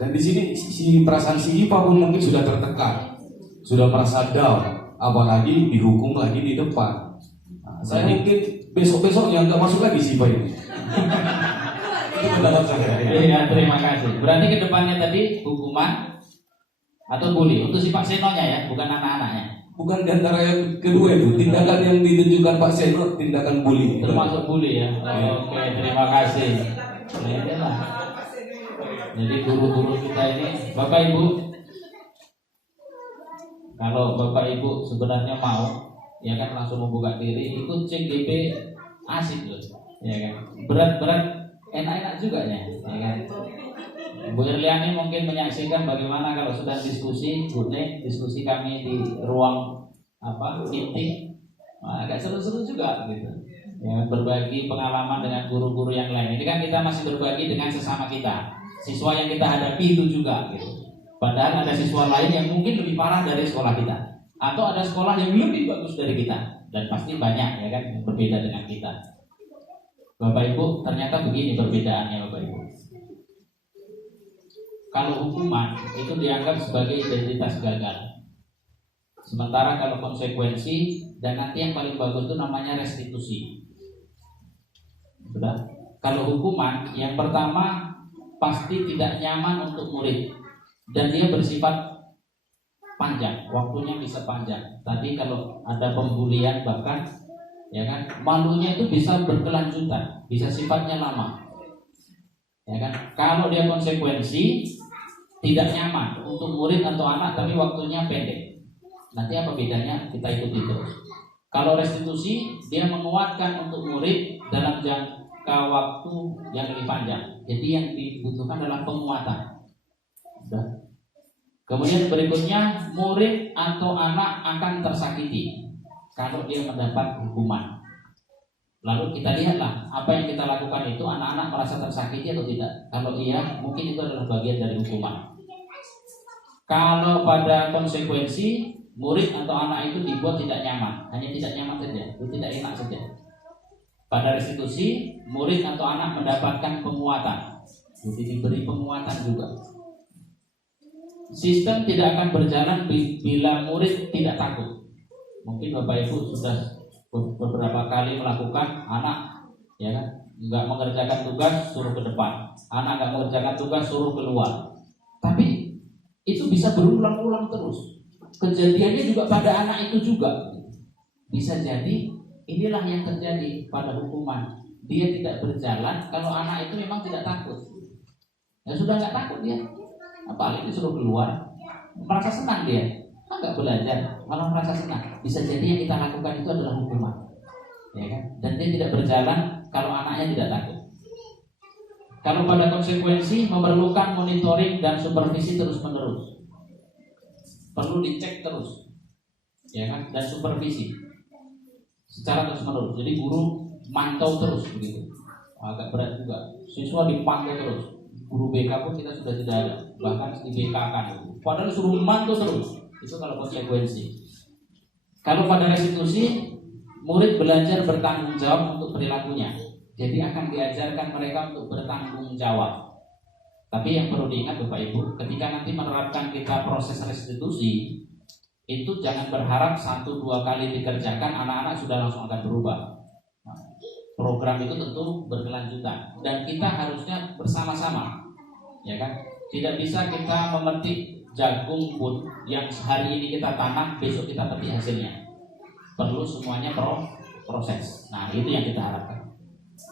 Dan di sini si perasaan si Ipa pun mungkin sudah tertekan, sudah merasa down, apalagi dihukum lagi di depan. Saya mungkin besok-besoknya nggak masuk lagi si Ipa ini. Itu pendapat saya. Ya, terima kasih. Berarti kedepannya tadi hukuman atau bully untuk si Pak Senonya ya, bukan anak-anaknya. Bukan di antara yang kedua itu, tindakan yang ditunjukkan Pak Seno, tindakan bully. Termasuk bully ya. Oke, terima kasih. Nah, inilah. Jadi guru-guru kita ini, Bapak Ibu, kalau Bapak Ibu sebenarnya mau, ya kan langsung membuka diri, ikut cek DP asik loh, ya kan. Berat-berat, enak-enak juga ya kan. Bu Erliani mungkin menyaksikan bagaimana kalau sudah diskusi, diskusi kami di ruang meeting, agak seru-seru juga gitu. Ya, berbagi pengalaman dengan guru-guru yang lain. Ini kan kita masih berbagi dengan sesama kita. Siswa yang kita hadapi itu juga gitu. Padahal ada siswa lain yang mungkin lebih parah dari sekolah kita, atau ada sekolah yang lebih bagus dari kita, dan pasti banyak ya kan yang berbeda dengan kita. Bapak Ibu, ternyata begini perbedaannya Bapak Ibu. Kalau hukuman itu dianggap sebagai identitas gagal, sementara kalau konsekuensi dan nanti yang paling bagus itu namanya restitusi. Sudah. Kalau hukuman yang pertama pasti tidak nyaman untuk murid dan dia bersifat panjang, waktunya bisa panjang. Tadi kalau ada pembulian bahkan ya kan, malunya itu bisa berkelanjutan, bisa sifatnya lama. Ya kan? Kalau dia konsekuensi tidak nyaman untuk murid atau anak tapi waktunya pendek. Nanti apa bedanya? Kita ikuti terus. Kalau restitusi dia menguatkan untuk murid dalam jangka waktu yang lebih panjang. Jadi yang dibutuhkan adalah penguatan. Sudah. Kemudian berikutnya, murid atau anak akan tersakiti kalau dia mendapat hukuman. Lalu kita lihatlah apa yang kita lakukan itu anak-anak merasa tersakiti atau tidak. Kalau iya, mungkin itu adalah bagian dari hukuman. Kalau pada konsekuensi, murid atau anak itu dibuat tidak nyaman, hanya tidak nyaman saja, itu tidak enak saja. Pada restitusi, murid atau anak mendapatkan penguatan, jadi diberi penguatan juga. Sistem tidak akan berjalan bila murid tidak takut. Mungkin Bapak Ibu sudah beberapa kali melakukan, anak ya kan, nggak mengerjakan tugas suruh ke depan, anak nggak mengerjakan tugas suruh keluar. Tapi itu bisa berulang-ulang terus. Kejadiannya juga pada anak itu juga. Bisa jadi inilah yang terjadi pada hukuman. Dia tidak berjalan kalau anak itu memang tidak takut. Ya sudah nggak takut dia. Apalagi disuruh keluar, merasa senang dia. Nggak belajar, malah merasa senang. Bisa jadi yang kita lakukan itu adalah hukuman, ya kan? Dan dia tidak berjalan kalau anaknya tidak takut. Kalau pada konsekuensi memerlukan monitoring dan supervisi terus-menerus, perlu dicek terus, ya kan? Dan supervisi secara terus-menerus. Jadi guru mantau terus begitu. Agak berat juga. Siswa dipantau terus. Guru BK pun kita sudah tidak ada, bahkan di BK kan. Padahal suruh mantau terus. Itu kalau konsekuensi. Kalau pada restitusi, murid belajar bertanggung jawab untuk perilakunya. Jadi akan diajarkan mereka untuk bertanggung jawab. Tapi yang perlu diingat Bapak Ibu, ketika nanti menerapkan kita proses restitusi, itu jangan berharap 1-2 kali dikerjakan anak-anak sudah langsung akan berubah. Nah, program itu tentu berkelanjutan dan kita harusnya bersama-sama, ya kan? Tidak bisa kita memetik jagung pun yang hari ini kita tanam, besok kita petik hasilnya. Perlu semuanya proses. Nah, itu yang kita harapkan.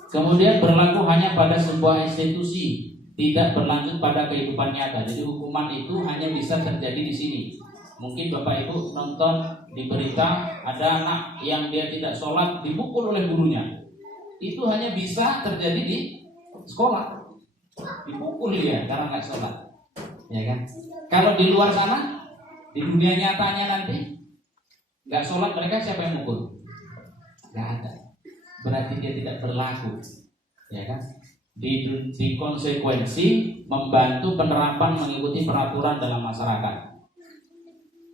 Kemudian berlaku hanya pada sebuah institusi, tidak berlanjut pada kehidupan nyata. Jadi hukuman itu hanya bisa terjadi di sini. Mungkin Bapak Ibu nonton di berita ada anak yang dia tidak sholat dipukul oleh gurunya. Itu hanya bisa terjadi di sekolah. Dipukul dia karena nggak sholat, ya kan? Kalau di luar sana, di dunia nyatanya nanti nggak sholat mereka siapa yang mukul? Nggak ada. Berarti dia tidak berlaku, ya kan? Di konsekuensi membantu penerapan mengikuti peraturan dalam masyarakat.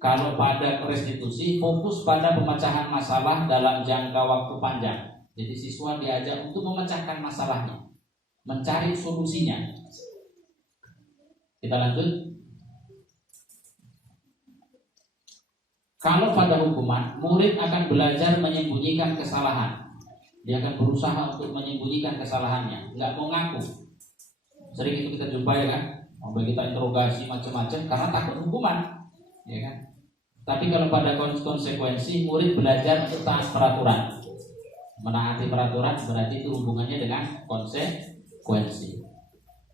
Kalau pada restitusi fokus pada pemecahan masalah dalam jangka waktu panjang. Jadi siswa diajak untuk memecahkan masalahnya, mencari solusinya. Kita lanjut. Kalau pada hukuman, murid akan belajar menyembunyikan kesalahan. Dia akan berusaha untuk menyembunyikan kesalahannya, nggak mau ngaku. Sering itu kita jumpai kan, sampai kita interogasi macam-macam karena takut hukuman, ya kan? Tapi kalau pada konsekuensi, murid belajar untuk taat peraturan. Menaati peraturan berarti itu hubungannya dengan konsekuensi.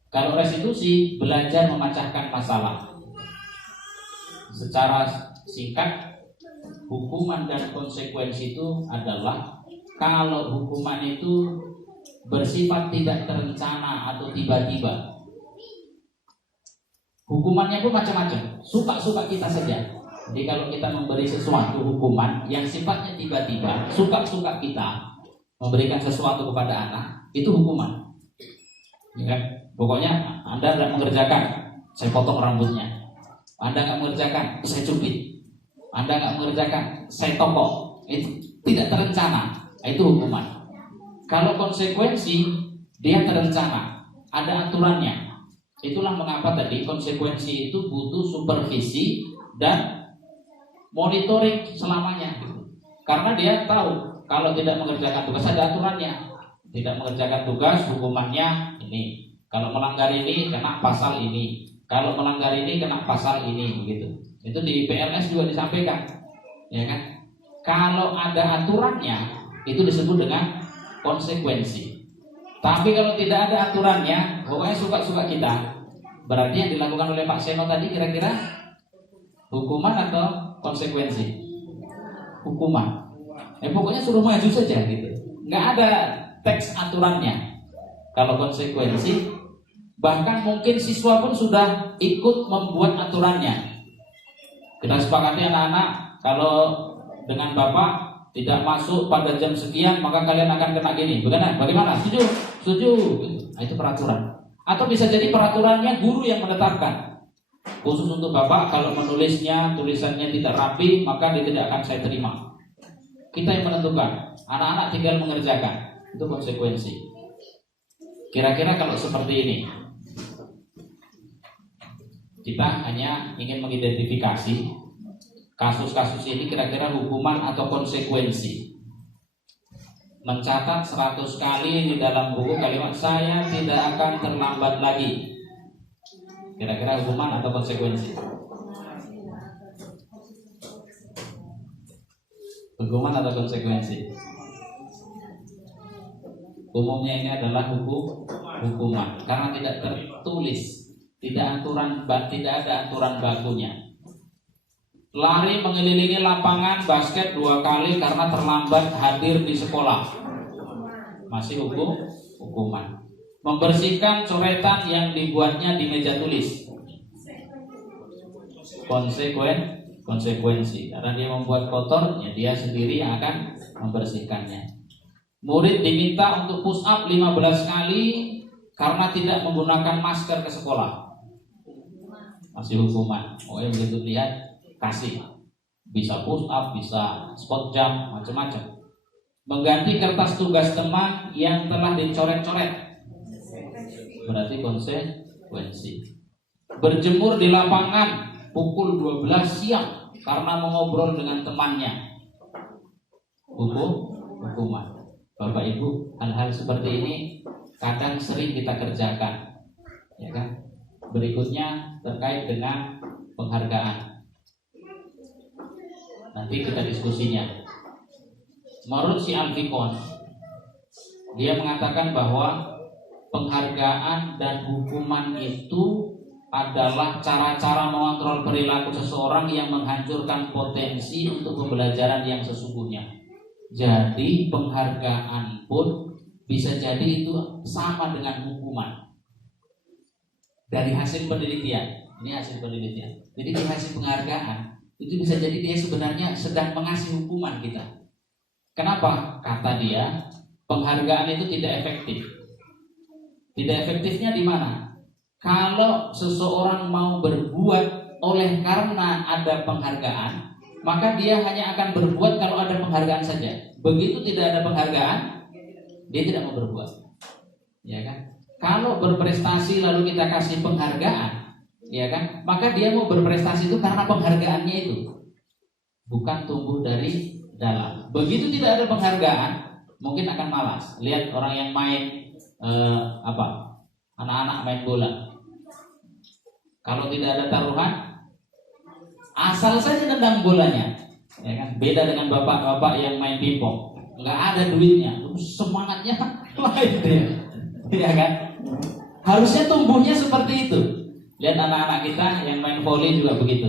Kalau restitusi, belajar memecahkan masalah. Secara singkat, hukuman dan konsekuensi itu adalah kalau hukuman itu bersifat tidak terencana atau tiba-tiba. Hukumannya pun macam-macam, suka-suka kita saja. Jadi kalau kita memberi sesuatu hukuman yang sifatnya tiba-tiba, suka-suka kita memberikan sesuatu kepada anak, itu hukuman. Ya, pokoknya Anda tidak mengerjakan, saya potong rambutnya. Anda nggak mengerjakan, saya cubit. Anda nggak mengerjakan, saya tokok. Itu tidak terencana, itu hukuman. Kalau konsekuensi, dia terencana, ada aturannya. Itulah mengapa tadi konsekuensi itu butuh supervisi dan monitoring selamanya. Karena dia tahu kalau tidak mengerjakan tugas ada aturannya. Tidak mengerjakan tugas hukumannya ini. Kalau melanggar ini kena pasal ini. Kalau melanggar ini kena pasal ini, begitu. Itu di PLS juga disampaikan, ya kan? Kalau ada aturannya, itu disebut dengan konsekuensi. Tapi kalau tidak ada aturannya, pokoknya suka-suka kita, berarti yang dilakukan oleh Pak Seno tadi kira-kira hukuman atau konsekuensi? Hukuman. Pokoknya suruh maju saja gitu. Nggak ada teks aturannya. Kalau konsekuensi, bahkan mungkin siswa pun sudah ikut membuat aturannya. Kita sepakati anak-anak, kalau dengan Bapak tidak masuk pada jam sekian, maka kalian akan kena gini. Bagaimana? Setuju? Setuju. Nah, itu peraturan. Atau bisa jadi peraturannya guru yang menetapkan. Khusus untuk Bapak, kalau menulisnya, tulisannya tidak rapi, maka dia tidak akan saya terima. Kita yang menentukan. Anak-anak tinggal mengerjakan. Itu konsekuensi. Kira-kira kalau seperti ini, kita hanya ingin mengidentifikasi kasus-kasus ini kira-kira hukuman atau konsekuensi. Mencatat 100 kali di dalam buku kalimat saya tidak akan terlambat lagi. Kira-kira hukuman atau konsekuensi? Hukuman atau konsekuensi? Umumnya ini adalah hukuman karena tidak tertulis. Tidak ada aturan bakunya. Lari mengelilingi lapangan basket 2 kali karena terlambat hadir di sekolah, masih hukuman. Membersihkan coretan yang dibuatnya di meja tulis, konsekuensi. Karena dia membuat kotor, ya dia sendiri yang akan membersihkannya. Murid diminta untuk push up 15 kali karena tidak menggunakan masker ke sekolah, masih hukuman. Pokoknya begitu lihat kasih, bisa push up, bisa spot jump, macam-macam. Mengganti kertas tugas teman yang telah dicoret-coret, berarti konsekuensi. Berjemur di lapangan pukul 12 siang karena mengobrol dengan temannya, hukuman. Bapak Ibu, hal-hal seperti ini kadang sering kita kerjakan, ya kan? Berikutnya terkait dengan penghargaan. Nanti kita diskusinya. Menurut si Alfikon, dia mengatakan bahwa penghargaan dan hukuman itu adalah cara-cara mengontrol perilaku seseorang yang menghancurkan potensi untuk pembelajaran yang sesungguhnya. Jadi penghargaan pun bisa jadi itu sama dengan hukuman. Dari hasil penelitian, ini hasil penelitian. Jadi di hasil penghargaan itu bisa jadi dia sebenarnya sedang mengasih hukuman kita. Kenapa? Kata dia, penghargaan itu tidak efektif. Tidak efektifnya di mana? Kalau seseorang mau berbuat oleh karena ada penghargaan, maka dia hanya akan berbuat kalau ada penghargaan saja. Begitu tidak ada penghargaan, dia tidak mau berbuat. Ya kan? Kalau berprestasi lalu kita kasih penghargaan, ya kan? Maka dia mau berprestasi itu karena penghargaannya itu, bukan tumbuh dari dalam. Begitu tidak ada penghargaan, mungkin akan malas. Lihat orang yang main anak-anak main bola. Kalau tidak ada taruhan, asal saja nendang bolanya, ya kan? Beda dengan bapak-bapak yang main pingpong, nggak ada duitnya, semangatnya lain dia, ya kan? Harusnya tumbuhnya seperti itu. Lihat anak-anak kita yang main volley juga begitu.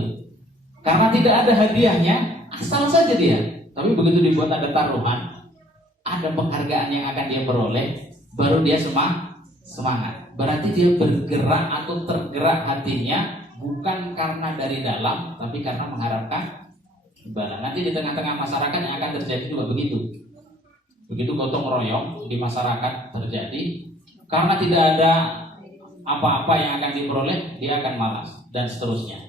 Karena tidak ada hadiahnya, asal saja dia. Tapi begitu dibuat ada taruhan, ada penghargaan yang akan dia peroleh, baru dia semangat. Berarti dia bergerak atau tergerak hatinya bukan karena dari dalam, tapi karena mengharapkan imbalan. Nanti di tengah-tengah masyarakat yang akan terjadi juga begitu. Begitu gotong royong di masyarakat terjadi, karena tidak ada apa-apa yang akan diperoleh, dia akan malas dan seterusnya.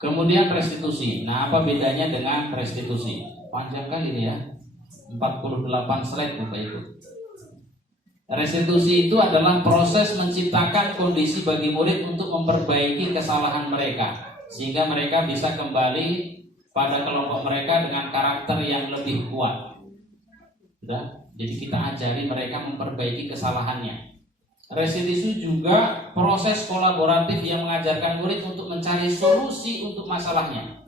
Kemudian restitusi. Nah, apa bedanya dengan restitusi? Panjang kali ini ya, 48 slide Bapak Ibu. Restitusi itu adalah proses menciptakan kondisi bagi murid untuk memperbaiki kesalahan mereka, sehingga mereka bisa kembali pada kelompok mereka dengan karakter yang lebih kuat. Sudah? Jadi kita ajari mereka memperbaiki kesalahannya. Restitusi juga proses kolaboratif yang mengajarkan murid untuk mencari solusi untuk masalahnya.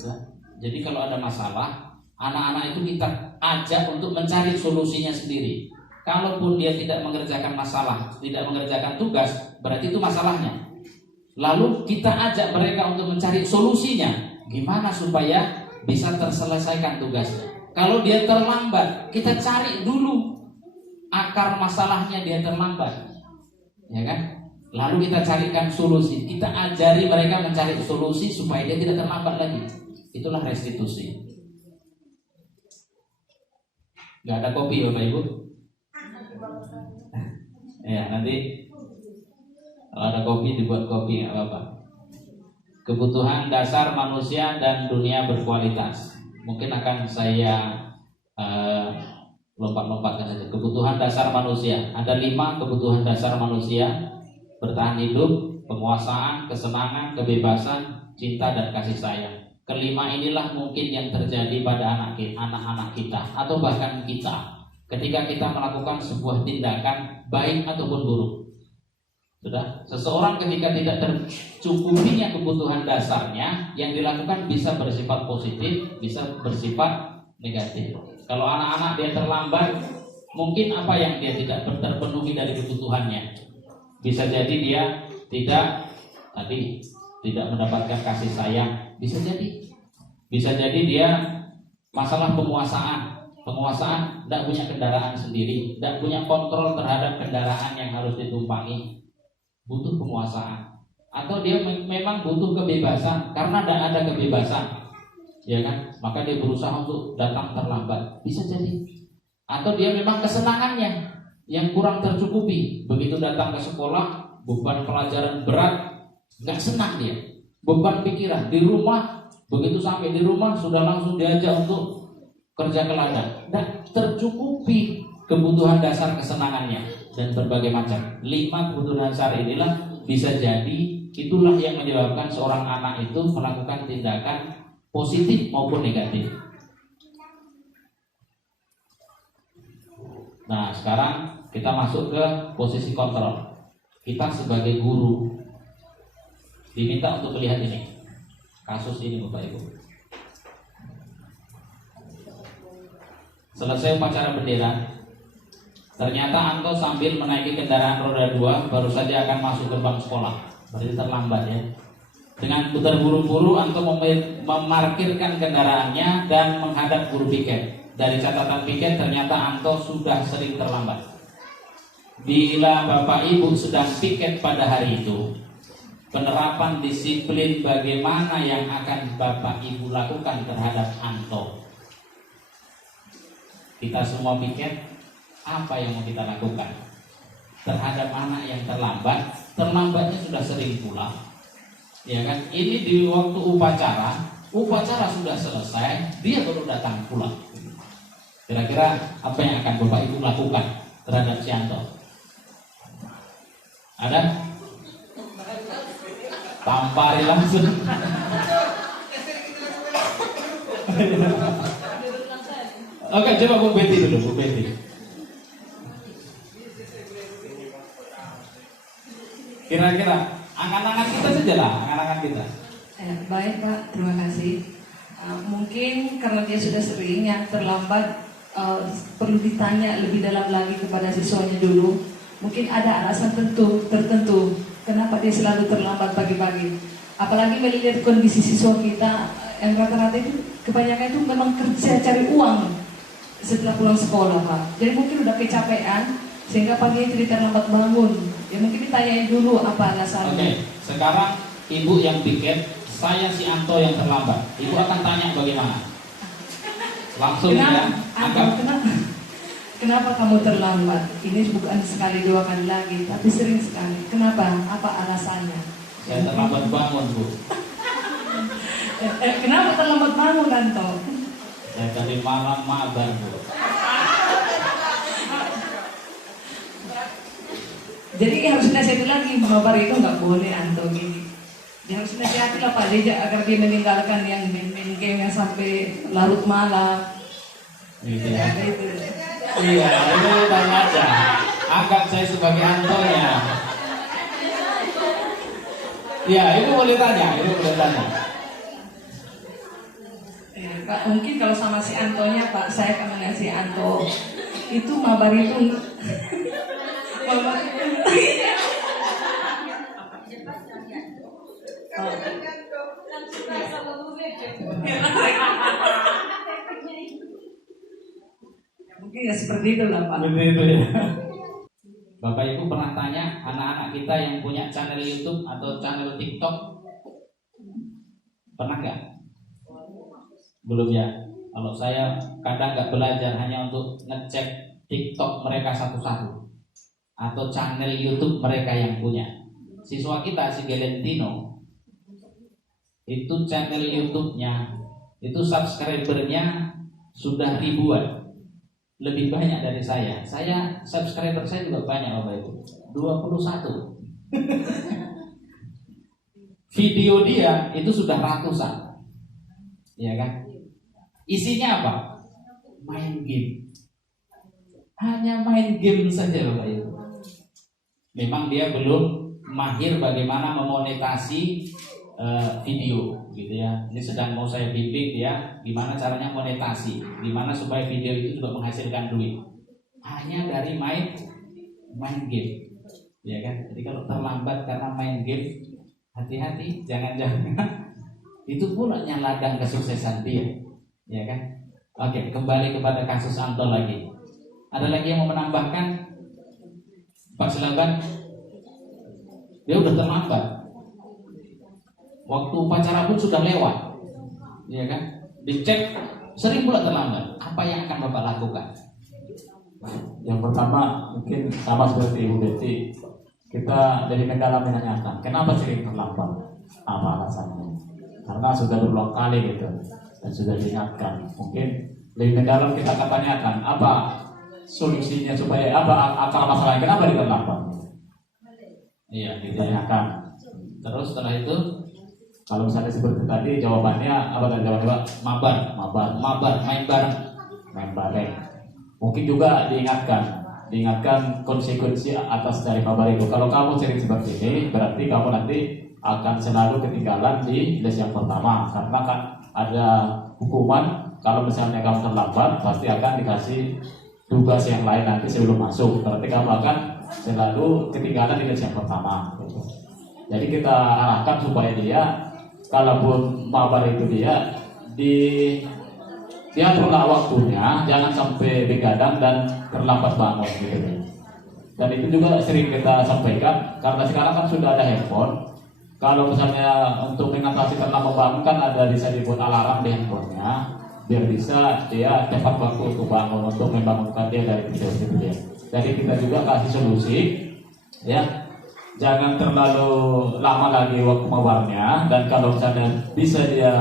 Sudah? Jadi kalau ada masalah, anak-anak itu kita ajak untuk mencari solusinya sendiri. Kalaupun dia tidak mengerjakan masalah, tidak mengerjakan tugas, berarti itu masalahnya. Lalu kita ajak mereka untuk mencari solusinya, gimana supaya bisa terselesaikan tugasnya. Kalau dia terlambat, kita cari dulu akar masalahnya dia terlambat, ya kan? Lalu kita carikan solusi, kita ajari mereka mencari solusi supaya dia tidak terlambat lagi. Itulah restitusi. Gak ada kopi Bapak Ibu? Ya, nanti kalau ada kopi dibuat kopi, nggak apa-apa. Kebutuhan dasar manusia dan dunia berkualitas. Mungkin akan saya lompat-lompatkan saja. Kebutuhan dasar manusia. Ada 5 kebutuhan dasar manusia: bertahan hidup, penguasaan, kesenangan, kebebasan, cinta, dan kasih sayang. Kelima inilah mungkin yang terjadi pada anak-anak kita atau bahkan kita ketika kita melakukan sebuah tindakan baik ataupun buruk. Sudah, seseorang ketika tidak tercukupinya kebutuhan dasarnya, yang dilakukan bisa bersifat positif, bisa bersifat negatif. Kalau anak-anak dia terlambat, mungkin apa yang dia tidak terpenuhi dari kebutuhannya. Bisa jadi dia tidak mendapatkan kasih sayang, bisa jadi dia masalah penguasaan tidak punya kendaraan sendiri, tidak punya kontrol terhadap kendaraan yang harus ditumpangi, butuh penguasaan. Atau dia memang butuh kebebasan, karena tidak ada kebebasan, ya kan? Maka dia berusaha untuk datang terlambat, bisa jadi. Atau dia memang kesenangannya yang kurang tercukupi, begitu datang ke sekolah, beban pelajaran berat, nggak senang dia, beban pikiran di rumah, begitu sampai di rumah sudah langsung diajak untuk kerja ke ladang, dan tercukupi kebutuhan dasar kesenangannya dan berbagai macam. 5 kebutuhan dasar inilah bisa jadi itulah yang menyebabkan seorang anak itu melakukan tindakan positif maupun negatif. Nah, sekarang kita masuk ke posisi kontrol. Kita sebagai guru diminta untuk melihat ini, kasus ini Bapak Ibu. Selesai upacara bendera, Ternyata Anto sambil menaiki kendaraan roda 2 baru saja akan masuk gerbang sekolah. Berarti terlambat ya. Dengan terburu-buru Anto memarkirkan kendaraannya dan menghadap guru piket. Dari catatan piket ternyata Anto sudah sering terlambat. Bila Bapak Ibu sedang piket pada hari itu, penerapan disiplin bagaimana yang akan Bapak Ibu lakukan terhadap Anto? Kita semua piket, apa yang mau kita lakukan terhadap anak yang terlambat? Terlambatnya sudah sering pula, ya kan? Ini di waktu upacara sudah selesai, dia baru datang pulang. Kira-kira apa yang akan Bapak Ibu lakukan terhadap si Anto? Ada? Tampari langsung. Oke, coba Bu Betty dulu, Bu Betty. Kira-kira angan-angan kita saja lah, angan-angan kita. Baik Pak, terima kasih. Mungkin karena dia sudah sering yang terlambat, perlu ditanya lebih dalam lagi kepada siswanya dulu. Mungkin ada alasan tertentu kenapa dia selalu terlambat pagi-pagi. Apalagi melihat kondisi siswa kita yang rata-rata itu kebanyakan itu memang kerja cari uang setelah pulang sekolah Pak. Jadi mungkin udah kecapean sehingga pagi itu terlambat bangun. Ya mungkin ditanyain dulu apa alasannya. Oke, sekarang Ibu yang piket, saya si Anto yang terlambat. Ibu akan tanya bagaimana? Langsung ya. Kenapa kamu terlambat? Ini bukan sekali dua kali lagi, tapi sering sekali. Kenapa? Apa alasannya? Saya terlambat bangun, Bu. Kenapa terlambat bangun, Anto? Saya tadi malam mabar, Bu. Jadi harus nasihat lagi, mabar itu nggak boleh, Anto gini. Dia harus nasihati lah Pak Deja agar dia meninggalkan yang main game yang sampai larut malam. Gitu ya. Iya, itu tanya aja. Anggap saya sebagai Antonya. Iya, itu boleh tanya, Ya, Pak, mungkin kalau sama si Antonya Pak, saya akan ngasih Anto itu mabar itu. Mabar itu. Mungkin ya seperti itu lah Pak. Begitu ya. Bapak Ibu pernah tanya anak-anak kita yang punya channel YouTube atau channel TikTok, pernah nggak? Belum ya. Kalau saya kadang nggak belajar hanya untuk ngecek TikTok mereka satu-satu atau channel YouTube mereka yang punya. Siswa kita si Gelentino itu channel YouTube-nya itu subscribernya sudah ribuan. Lebih banyak dari saya. Subscriber saya juga banyak Bapak Ibu. 21. Video dia itu sudah ratusan. Ya kan? Isinya apa? Main game. Hanya main game saja Bapak Ibu. Memang dia belum mahir bagaimana memonetasi video gitu ya. Ini sedang mau saya bimbing dia gimana caranya monetasi, gimana supaya video itu juga menghasilkan duit. Hanya dari main game, ya kan? Jadi kalau terlambat karena main game, hati-hati, jangan-jangan itu pula yang ladang kesuksesan dia, ya kan? Oke, kembali kepada kasus Anto lagi. Ada lagi yang mau menambahkan? Pak silakan. Dia udah terlambat. Waktu upacara pun sudah lewat, ya kan? Dicek sering pula terlambat. Apa yang akan Bapak lakukan? Yang pertama mungkin sama seperti Ibu Betty, kita dari kendala menanyakan kenapa sering terlambat, apa alasannya? Karena sudah berulang kali gitu dan sudah diingatkan. Mungkin lebih mendalam kita akan tanyakan apa solusinya supaya apa akar masalahnya kenapa dia terlambat? Iya, ditanyakan. Terus setelah itu kalau misalnya seperti tadi jawabannya apa tadi jawabannya? Mabar, main bareng. Mungkin juga diingatkan konsekuensi atas dari mabar itu. Kalau kamu sering seperti ini, berarti kamu nanti akan selalu ketinggalan di les yang pertama. Karena kan ada hukuman kalau misalnya kamu terlambat, pasti akan dikasih tugas yang lain nanti sebelum masuk. Berarti kamu akan selalu ketinggalan di yang pertama. Gitu. Jadi kita arahkan supaya dia, kalaupun mabar itu dia aturlah waktunya, jangan sampai begadang dan terlambat bangun gitu. Dan itu juga sering kita sampaikan, karena sekarang kan sudah ada handphone. Kalau misalnya untuk mengatasi terlambat bangun kan ada bisa dibuat alarm di handphonenya, biar bisa dia tepat waktu untuk bangun, untuk membangunkan dia dari tidur gitu dia. Jadi kita juga kasih solusi, ya, jangan terlalu lama lagi waktu mabarnya, dan kalau misalnya bisa dia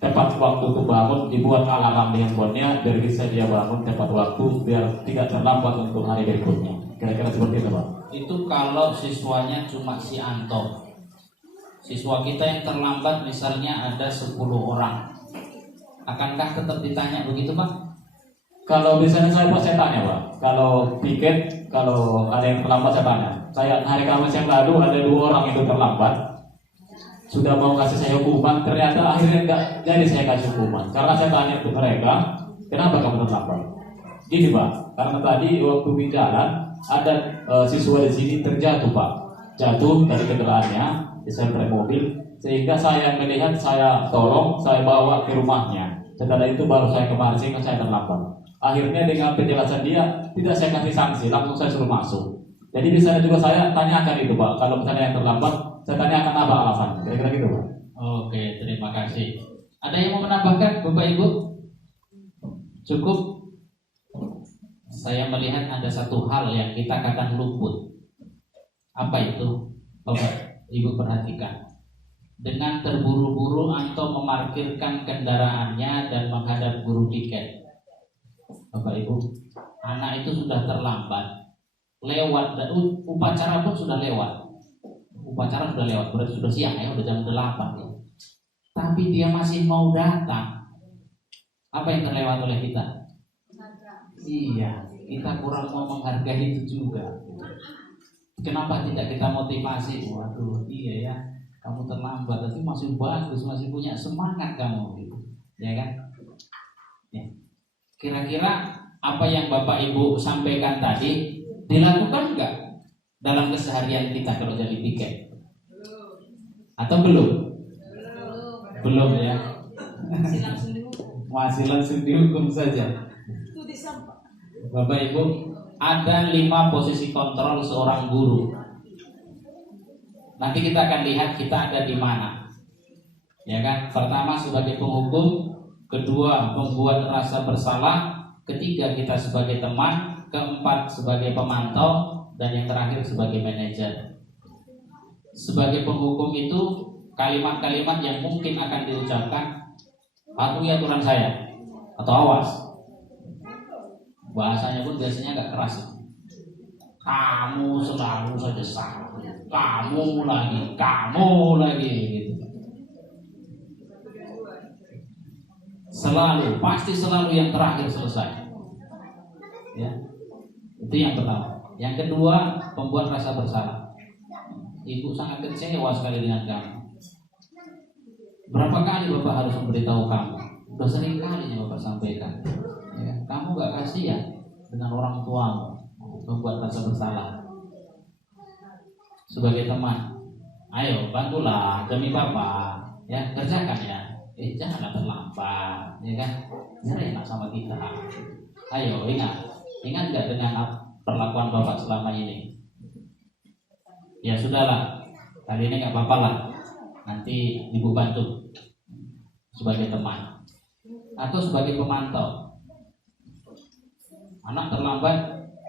tepat waktu untuk bangun, dibuat alarm di handphonenya biar bisa dia bangun tepat waktu, biar tidak terlambat untuk hari berikutnya. Kira-kira seperti itu, Pak. Itu kalau siswanya cuma si Anto. Siswa kita yang terlambat misalnya ada 10 orang, akankah tetap ditanya begitu, Pak? Kalau misalnya saya tanya, Pak, kalau piket, kalau ada yang terlambat saya tanya. Saya hari Kamis yang lalu ada 2 orang itu terlambat, sudah mau kasih saya hukuman, ternyata akhirnya enggak jadi saya kasih hukuman. Karena saya tanya ke mereka, kenapa kamu terlambat? Gini, Pak, karena tadi waktu di jalan ada siswa di sini terjatuh, Pak, jatuh dari kendaraannya, diserempet mobil, sehingga saya melihat, saya tolong, saya bawa ke rumahnya. Setelah itu baru saya kemarin, sehingga saya terlambat. Akhirnya dengan penjelasan dia, tidak saya kasih sanksi, langsung saya suruh masuk. Jadi misalnya juga saya tanyakan itu, Pak, kalau misalnya yang terlambat, saya tanyakan apa alasan, kira-kira gitu, Pak. Oke, terima kasih. Ada yang mau menambahkan, Bapak Ibu? Cukup? Saya melihat ada satu hal yang kita katakan luput. Apa itu? Bapak Ibu perhatikan. Dengan terburu-buru Anto memarkirkan kendaraannya dan menghadap guru piket. Bapak Ibu, anak itu sudah terlambat, lewat, upacara pun sudah lewat. Upacara sudah lewat, berarti sudah siang ya, udah jam 8 ya. Tapi dia masih mau datang. Apa yang terlewat oleh kita? Iya, kita kurang mau menghargai itu juga. Kenapa tidak kita motivasi? Waduh, iya ya, kamu terlambat, tapi masih bagus, masih punya semangat kamu, gitu. Ya kan? Ya. Kira-kira apa yang Bapak Ibu sampaikan tadi dilakukan nggak dalam keseharian kita kalau jadi piket? Atau belum? Belum ya. Masih langsung dihukum saja. Bapak Ibu, ada 5 posisi kontrol seorang guru. Nanti kita akan lihat kita ada di mana. Ya kan? Pertama sebagai penghukum, kedua membuat rasa bersalah, ketiga kita sebagai teman, keempat sebagai pemantau, dan yang terakhir sebagai manajer. Sebagai penghukum itu kalimat-kalimat yang mungkin akan diucapkan, patuhi aturan saya atau awas. Bahasanya pun biasanya agak keras. Kamu selalu saja salah, kamu lagi gitu. Selalu, pasti selalu yang terakhir selesai. Ya, itu yang pertama. Yang kedua, membuat rasa bersalah. Ibu sangat kecewa sekali dengan kamu. Berapa kali Bapak harus memberitahu kamu? Sudah sering kali Bapak sampaikan. Ya, kamu gak kasihan dengan orang tuamu. Membuat rasa bersalah. Sebagai teman, ayo bantulah demi Bapak. Ya, kerjakan ya. Janganlah terlambat, ya kan? Jangan enak sama kita. Ayo ingat gak dengan perlakuan Bapak selama ini? Ya sudahlah, kali ini gak apa-apa lah. Nanti Ibu bantu sebagai teman atau sebagai pemantau. Anak terlambat,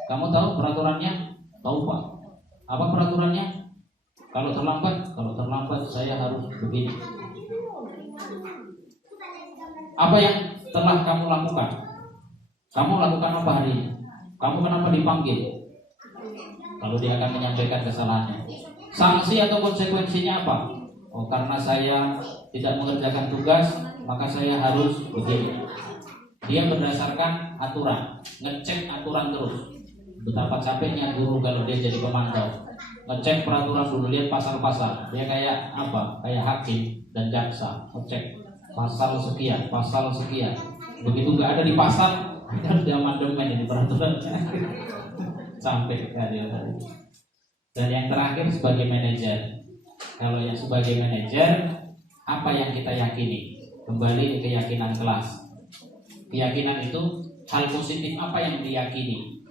kamu tahu peraturannya? Tahu Pak? Apa peraturannya? Kalau terlambat saya harus begini. Apa yang telah kamu lakukan? Kamu lakukan apa hari ini? Kamu kenapa dipanggil? Lalu dia akan menyampaikan kesalahannya. Sanksi atau konsekuensinya apa? Oh, karena saya tidak mengerjakan tugas, maka saya harus begini. Dia berdasarkan aturan, ngecek aturan terus. Betapa capeknya guru kalau dia jadi pemantau. Ngecek peraturan dulu, lihat pasal-pasal. Dia kayak apa? Kayak hakim dan jaksa, ngecek pasal sekian. Begitu nggak ada di pasal, Kan dia amandemen ini peraturan sampai hari hari. Dan yang terakhir sebagai manajer. Kalau yang sebagai manajer, apa yang kita yakini? Kembali ke keyakinan kelas. Keyakinan itu hal positif apa yang diyakini.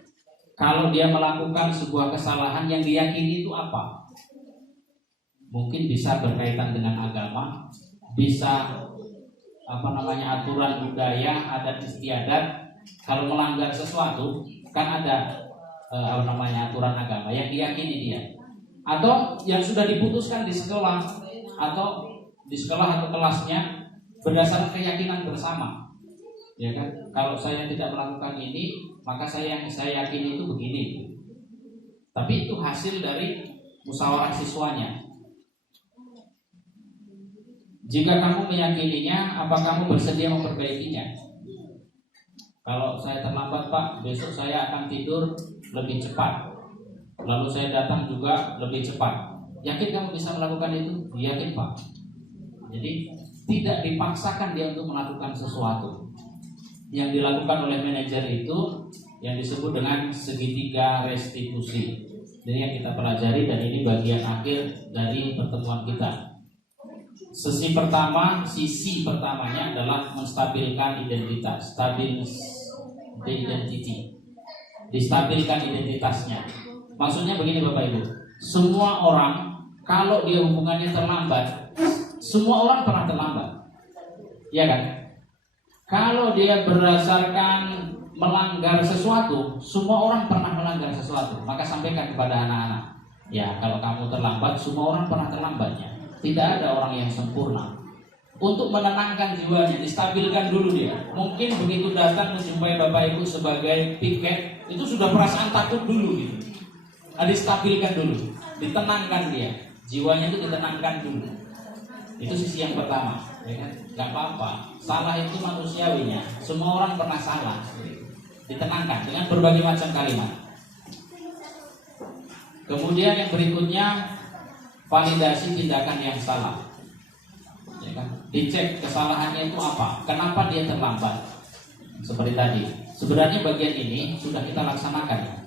Kalau dia melakukan sebuah kesalahan yang diyakini itu apa? Mungkin bisa berkaitan dengan agama, bisa aturan budaya, adat istiadat. Kalau melanggar sesuatu kan ada aturan agama yang diyakini dia, atau yang sudah diputuskan di sekolah atau kelasnya berdasarkan keyakinan bersama, ya kan? Kalau saya tidak melakukan ini, maka saya yakini itu begini. Tapi itu hasil dari musyawarah siswanya. Jika kamu meyakininya, apa kamu bersedia memperbaikinya? Kalau saya terlambat Pak, besok saya akan tidur lebih cepat. Lalu saya datang juga lebih cepat. Yakin kamu bisa melakukan itu? Yakin Pak. Jadi tidak dipaksakan dia untuk melakukan sesuatu. Yang dilakukan oleh manajer itu yang disebut dengan segitiga restitusi. Jadi yang kita pelajari, dan ini bagian akhir dari pertemuan kita. Sisi pertamanya adalah menstabilkan identitas, distabilkan identitasnya. Maksudnya begini Bapak Ibu, semua orang kalau dia hubungannya terlambat, semua orang pernah terlambat, ya kan? Kalau dia berdasarkan melanggar sesuatu, semua orang pernah melanggar sesuatu. Maka sampaikan kepada anak-anak, ya kalau kamu terlambat, semua orang pernah terlambatnya. Tidak ada orang yang sempurna. Untuk menenangkan jiwanya, distabilkan dulu dia. Mungkin begitu datang menjumpai Bapak Ibu sebagai piket, itu sudah perasaan takut dulu gitu. Distabilkan dulu, ditenangkan dia. Jiwanya itu ditenangkan dulu. Itu sisi yang pertama, ya kan? Gak apa-apa. Salah itu manusiawinya. Semua orang pernah salah. Ditenangkan dengan berbagai macam kalimat. Kemudian yang berikutnya, validasi tindakan yang salah, ya kan? Dicek kesalahannya itu apa, kenapa dia terlambat. Seperti tadi, sebenarnya bagian ini sudah kita laksanakan,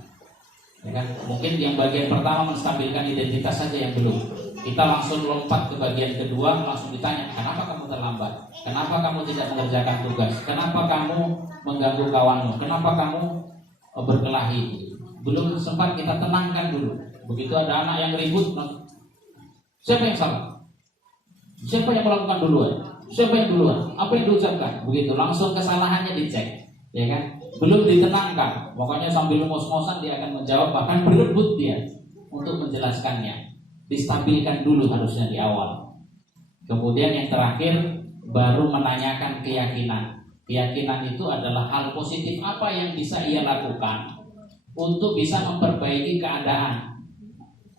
ya kan? Mungkin yang bagian pertama menstabilkan identitas saja yang belum. Kita langsung lompat ke bagian kedua, langsung ditanya, kenapa kamu terlambat, kenapa kamu tidak mengerjakan tugas, kenapa kamu mengganggu kawanmu, kenapa kamu berkelahi. Belum sempat kita tenangkan dulu. Begitu ada anak yang ribut, siapa yang salah? Siapa yang melakukan duluan? Siapa yang duluan? Apa yang diucapkan? Begitu, langsung kesalahannya dicek, ya kan? Belum ditenangkan, pokoknya sambil ngos-ngosan dia akan menjawab, bahkan berebut dia untuk menjelaskannya. Distabilkan dulu harusnya di awal. Kemudian yang terakhir, baru menanyakan keyakinan. Keyakinan itu adalah hal positif apa yang bisa ia lakukan untuk bisa memperbaiki keadaan,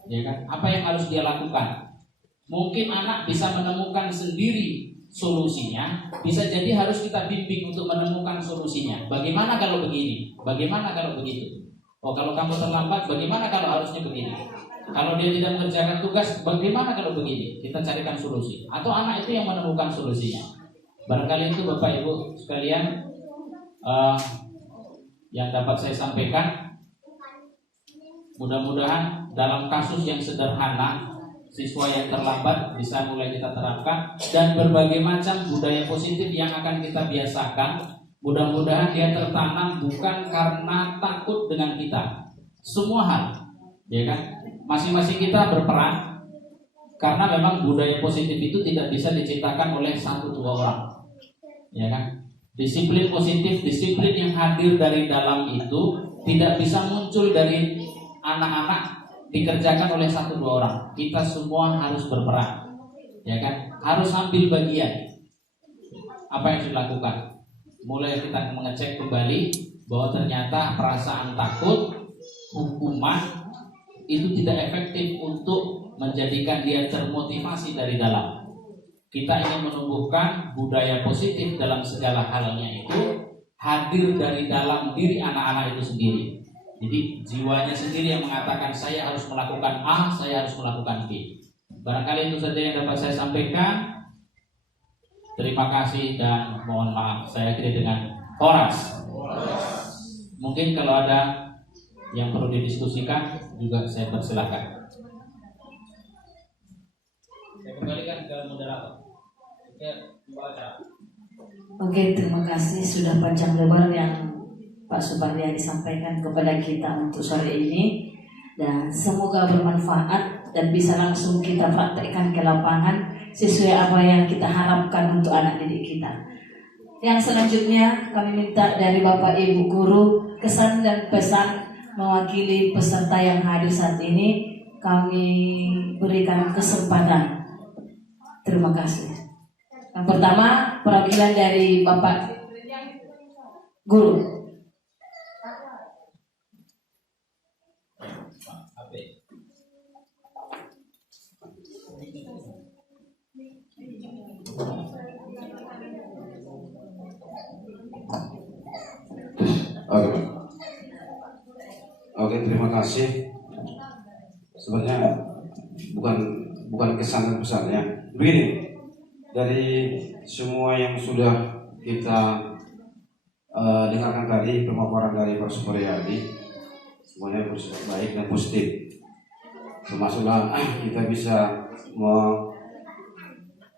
ya kan? Apa yang harus dia lakukan? Mungkin anak bisa menemukan sendiri solusinya, bisa jadi harus kita bimbing untuk menemukan solusinya. Bagaimana kalau begini? Bagaimana kalau begitu? Oh, kalau kamu terlambat, bagaimana kalau harusnya begini? Kalau dia tidak mengerjakan tugas, bagaimana kalau begini? Kita carikan solusi. Atau anak itu yang menemukan solusinya. Barangkali itu Bapak Ibu sekalian yang dapat saya sampaikan. Mudah-mudahan dalam kasus yang sederhana, siswa yang terlambat bisa mulai kita terapkan, dan berbagai macam budaya positif yang akan kita biasakan. Mudah-mudahan dia tertanam bukan karena takut dengan kita. Semua hal, ya kan? Masing-masing kita berperan, karena memang budaya positif itu tidak bisa diciptakan oleh 1-2 orang, ya kan? Disiplin positif, disiplin yang hadir dari dalam itu tidak bisa muncul dari anak-anak, dikerjakan oleh 1-2 orang. Kita semua harus berperan, ya kan? Harus ambil bagian. Apa yang dilakukan? Mulai kita mengecek kembali bahwa ternyata perasaan takut, hukuman itu tidak efektif untuk menjadikan dia termotivasi dari dalam. Kita ingin menumbuhkan budaya positif dalam segala halnya itu hadir dari dalam diri anak-anak itu sendiri. Jadi jiwanya sendiri yang mengatakan saya harus melakukan A, saya harus melakukan B. Barangkali itu saja yang dapat saya sampaikan. Terima kasih dan mohon maaf saya akhiri dengan Horas. Mungkin kalau ada yang perlu didiskusikan juga saya persilahkan. Saya kembalikan ke moderator. Oke, terima kasih sudah panjang lebar yang Pak Supardi disampaikan kepada kita untuk sore ini, dan semoga bermanfaat dan bisa langsung kita praktekkan ke lapangan sesuai apa yang kita harapkan untuk anak didik kita. Yang selanjutnya kami minta dari Bapak Ibu Guru kesan dan pesan mewakili peserta yang hadir saat ini, kami berikan kesempatan. Terima kasih. Yang pertama, perwakilan dari Bapak Guru. Oke, terima kasih. Sebenarnya bukan kesan dan pesannya. Begini, dari semua yang sudah kita dengarkan tadi, pemaparan dari Pak Supriyadi, semuanya bersifat baik dan positif. Termasuklah kita bisa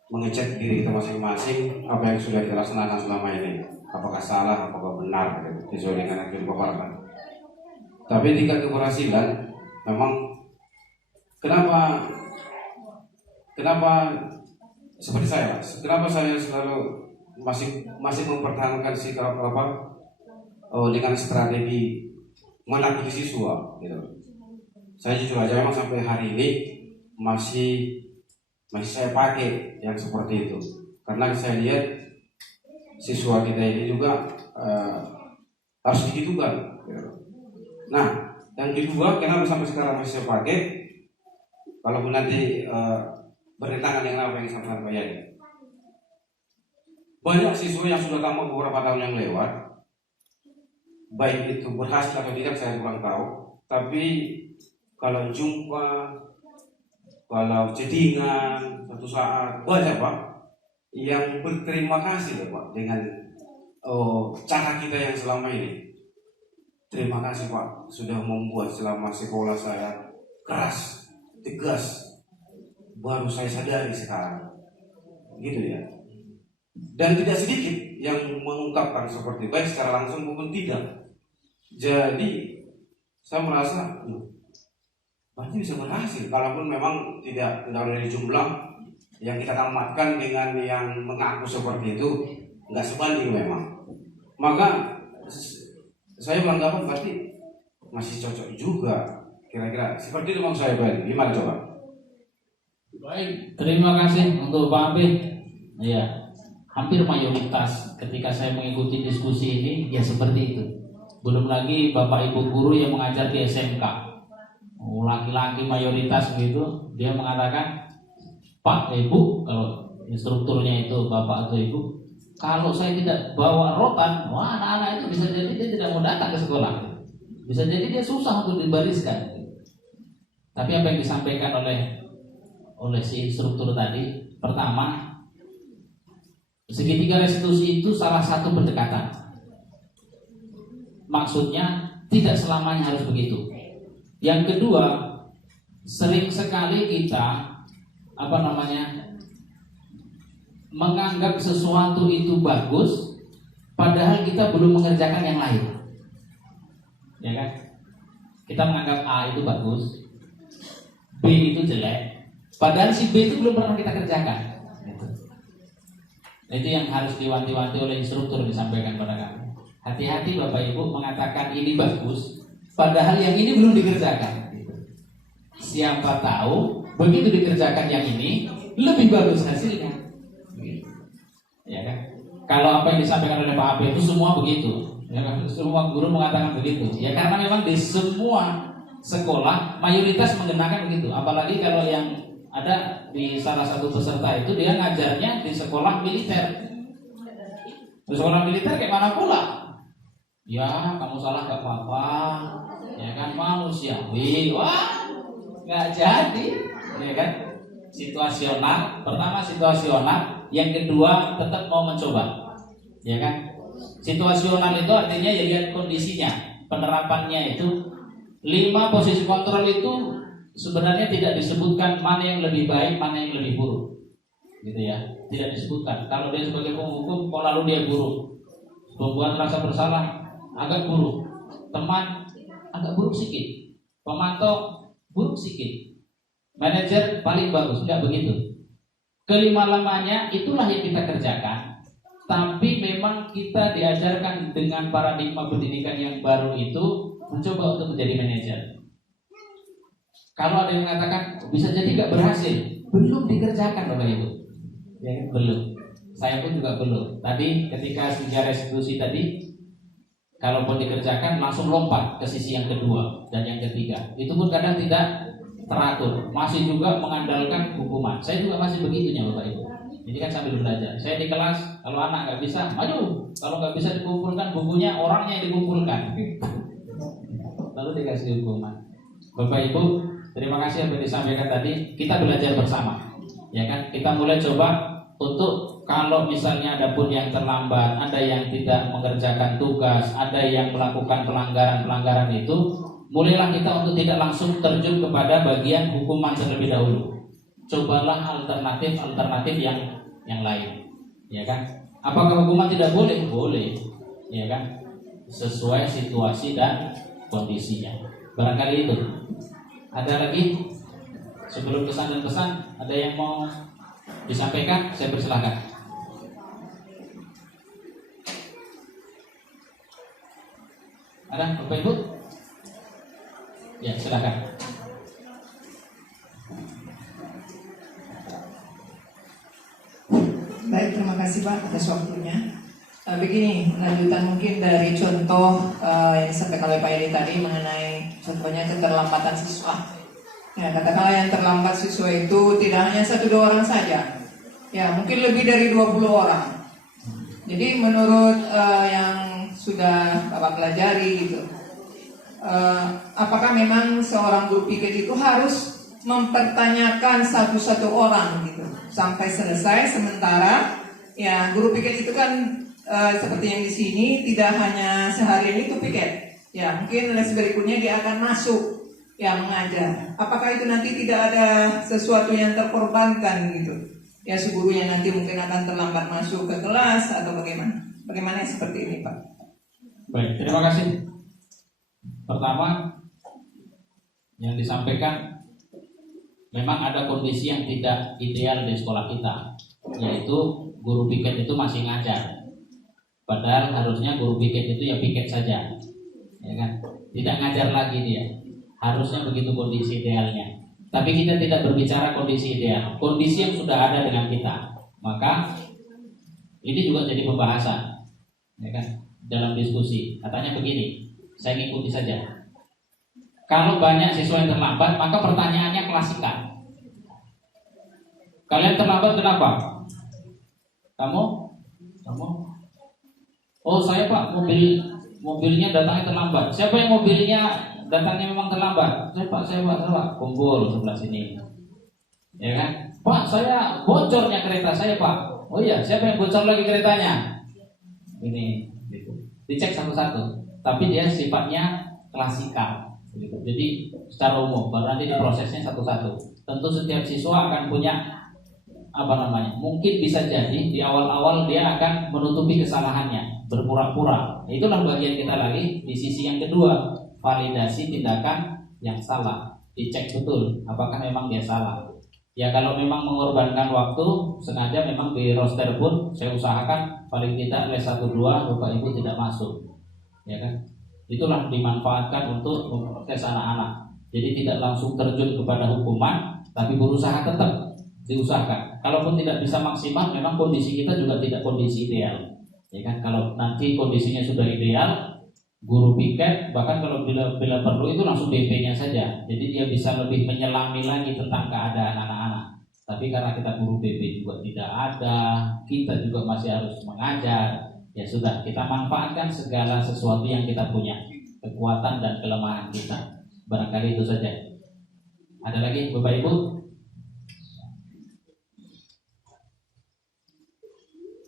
mengecek diri kita masing-masing apa yang sudah kita laksanakan selama ini, apakah salah, apakah benar, sesuai dengan yang kita paparkan. Tapi tingkat keberhasilan memang kenapa seperti saya, kenapa saya selalu masih mempertahankan sikap dengan strategi menakuti siswa gitu. Saya jujur aja memang sampai hari ini masih saya pakai yang seperti itu, karena saya lihat siswa kita ini juga harus digitukan gitu. Nah, yang kedua, kenapa sampai sekarang masih saya pakai? Kalaupun nanti bertentangan dengan apa yang disampaikan Pak Yadi, banyak siswa yang sudah tamat beberapa tahun yang lewat, baik itu berhasil atau tidak saya kurang tahu. Tapi kalau jumpa, kalau chattingan satu saat, banyak Pak yang berterima kasih Pak dengan cara kita yang selama ini. Terima kasih Pak sudah membuat selama sekolah saya keras, tegas. Baru saya sadari sekarang, gitu ya. Dan tidak sedikit yang mengungkapkan seperti baik secara langsung maupun tidak. Jadi saya merasa pasti bisa berhasil. Kalaupun memang tidak dari jumlah yang kita tamatkan dengan yang mengaku seperti itu nggak sebanding memang. Maka saya beranggapan berarti masih cocok juga, kira-kira seperti itu mau saya balik. Gimana coba? Baik, terima kasih untuk Pak Abid. Ya, hampir mayoritas ketika saya mengikuti diskusi ini ya seperti itu. Belum lagi Bapak Ibu guru yang mengajar di SMK, laki-laki mayoritas begitu, dia mengatakan, Pak Ibu, kalau instrukturnya itu Bapak atau Ibu, kalau saya tidak bawa rotan, wah anak-anak itu bisa jadi dia tidak mau datang ke sekolah. Bisa jadi dia susah untuk dibariskan. Tapi apa yang disampaikan oleh si instruktur tadi, pertama, segitiga restitusi itu salah satu pendekatan. Maksudnya tidak selamanya harus begitu. Yang kedua, sering sekali kita menganggap sesuatu itu bagus, padahal kita belum mengerjakan yang lain, ya kan? Kita menganggap A itu bagus, B itu jelek, padahal si B itu belum pernah kita kerjakan. Itu yang harus diwanti-wanti oleh instruktur disampaikan pada kami. Hati-hati Bapak Ibu mengatakan ini bagus, padahal yang ini belum dikerjakan. Siapa tahu begitu dikerjakan yang ini lebih bagus hasilnya. Ya kan? Kalau apa yang disampaikan oleh Pak Abi itu semua begitu, ya kan? Semua guru mengatakan begitu. Ya karena memang di semua sekolah mayoritas mengenakan begitu. Apalagi kalau yang ada di salah satu peserta itu dia ngajarnya di sekolah militer. Di sekolah militer kayak mana pula? Ya kamu salah gak apa-apa, ya kan manusiawi. Wah nggak jadi, ya kan? Situasional. Pertama situasional. Yang kedua tetap mau mencoba, ya kan? Situasional itu artinya ya lihat kondisinya. penerapannya itu 5 posisi kontrol itu sebenarnya tidak disebutkan mana yang lebih baik, mana yang lebih buruk, gitu ya. Tidak disebutkan. Kalau dia sebagai penghukum, kok lalu dia buruk, membuat rasa bersalah agak buruk, teman agak buruk sedikit, pemantau buruk sedikit, manajer paling bagus, enggak begitu. Kelima-lamanya itulah yang kita kerjakan. Tapi memang kita diajarkan dengan paradigma pendidikan yang baru itu mencoba untuk menjadi manajer. Kalau ada yang mengatakan bisa jadi nggak berhasil, belum dikerjakan Bapak Ibu, ya, belum. Saya pun juga belum. Tadi ketika senja restitusi tadi, kalaupun dikerjakan langsung lompat ke sisi yang kedua dan yang ketiga. Itu pun kadang tidak teratur, masih juga mengandalkan hukuman. Saya juga masih begitunya Bapak Ibu. Ini kan sambil belajar. Saya di kelas, kalau anak nggak bisa, maju. Kalau nggak bisa dikumpulkan bukunya, orangnya yang dikumpulkan. Lalu dikasih hukuman. Bapak Ibu, terima kasih yang disampaikan tadi. Kita belajar bersama, ya kan? Kita mulai coba untuk kalau misalnya ada pun yang terlambat, ada yang tidak mengerjakan tugas, ada yang melakukan pelanggaran itu, mulailah kita untuk tidak langsung terjun kepada bagian hukuman terlebih dahulu. Cobalah alternatif yang lain, ya kan? Apakah hukuman tidak boleh? Boleh, ya kan? Sesuai situasi dan kondisinya. Barangkali itu. Ada lagi sebelum kesan dan pesan, ada yang mau disampaikan? Saya persilakan. Ada Bapak Ibu? Ya, silakan. Baik, terima kasih Pak atas waktunya. Begini, lanjutan mungkin dari contoh yang disampaikan oleh Pak Edi tadi mengenai contohnya keterlambatan siswa. Ya, katakanlah yang terlambat siswa itu tidak hanya 1-2 orang saja. Ya, mungkin lebih dari 20 orang. Jadi menurut yang sudah Bapak pelajari gitu, apakah memang seorang guru piket itu harus mempertanyakan satu-satu orang gitu sampai selesai, sementara ya guru piket itu kan seperti yang di sini tidak hanya seharian itu piket, ya mungkin les berikutnya dia akan masuk ya mengajar. Apakah itu nanti tidak ada sesuatu yang terkorbankan gitu? Ya si gurunya nanti mungkin akan terlambat masuk ke kelas atau bagaimana? Bagaimana seperti ini Pak? Baik, terima kasih. Pertama yang disampaikan, memang ada kondisi yang tidak ideal di sekolah kita, yaitu guru piket itu masih ngajar. Padahal harusnya guru piket itu ya piket saja, ya kan? Tidak ngajar lagi dia. Harusnya begitu kondisi idealnya. Tapi kita tidak berbicara kondisi ideal, kondisi yang sudah ada dengan kita. Maka ini juga jadi pembahasan, ya kan? Dalam diskusi. Katanya begini, saya ngikuti saja. Kalau banyak siswa yang terlambat, maka pertanyaannya klasikal. Kalian terlambat kenapa? Kamu? Oh saya Pak, mobilnya datangnya terlambat. Siapa yang mobilnya datangnya memang terlambat? Saya Pak. Kumpul sebelah sini. Ya kan? Pak, saya bocornya kereta saya Pak. Oh iya, siapa yang bocor lagi keretanya? Ini, gitu. Dicek satu-satu. Tapi dia sifatnya klasikal. Gitu. Jadi secara umum, baru nanti diprosesnya satu-satu. Tentu setiap siswa akan punya mungkin bisa jadi di awal-awal dia akan menutupi kesalahannya, berpura-pura. Itulah bagian kita lagi di sisi yang kedua, validasi tindakan yang salah, dicek betul apakah memang dia salah. Ya kalau memang mengorbankan waktu, sengaja memang di roster pun saya usahakan paling tidak les 1-2 Bapak Ibu tidak masuk, ya kan? Itulah dimanfaatkan untuk memproses anak-anak. Jadi tidak langsung terjun kepada hukuman, tapi berusaha tetap diusahakan. Kalaupun tidak bisa maksimal, memang kondisi kita juga tidak kondisi ideal, ya kan? Kalau nanti kondisinya sudah ideal, guru piket bahkan kalau bila perlu itu langsung BP-nya saja. Jadi dia bisa lebih menyelami lagi tentang keadaan anak-anak. Tapi karena kita guru BP juga tidak ada, kita juga masih harus mengajar. Ya sudah, kita manfaatkan segala sesuatu yang kita punya, kekuatan dan kelemahan kita. Barangkali itu saja. Ada lagi Bapak Ibu?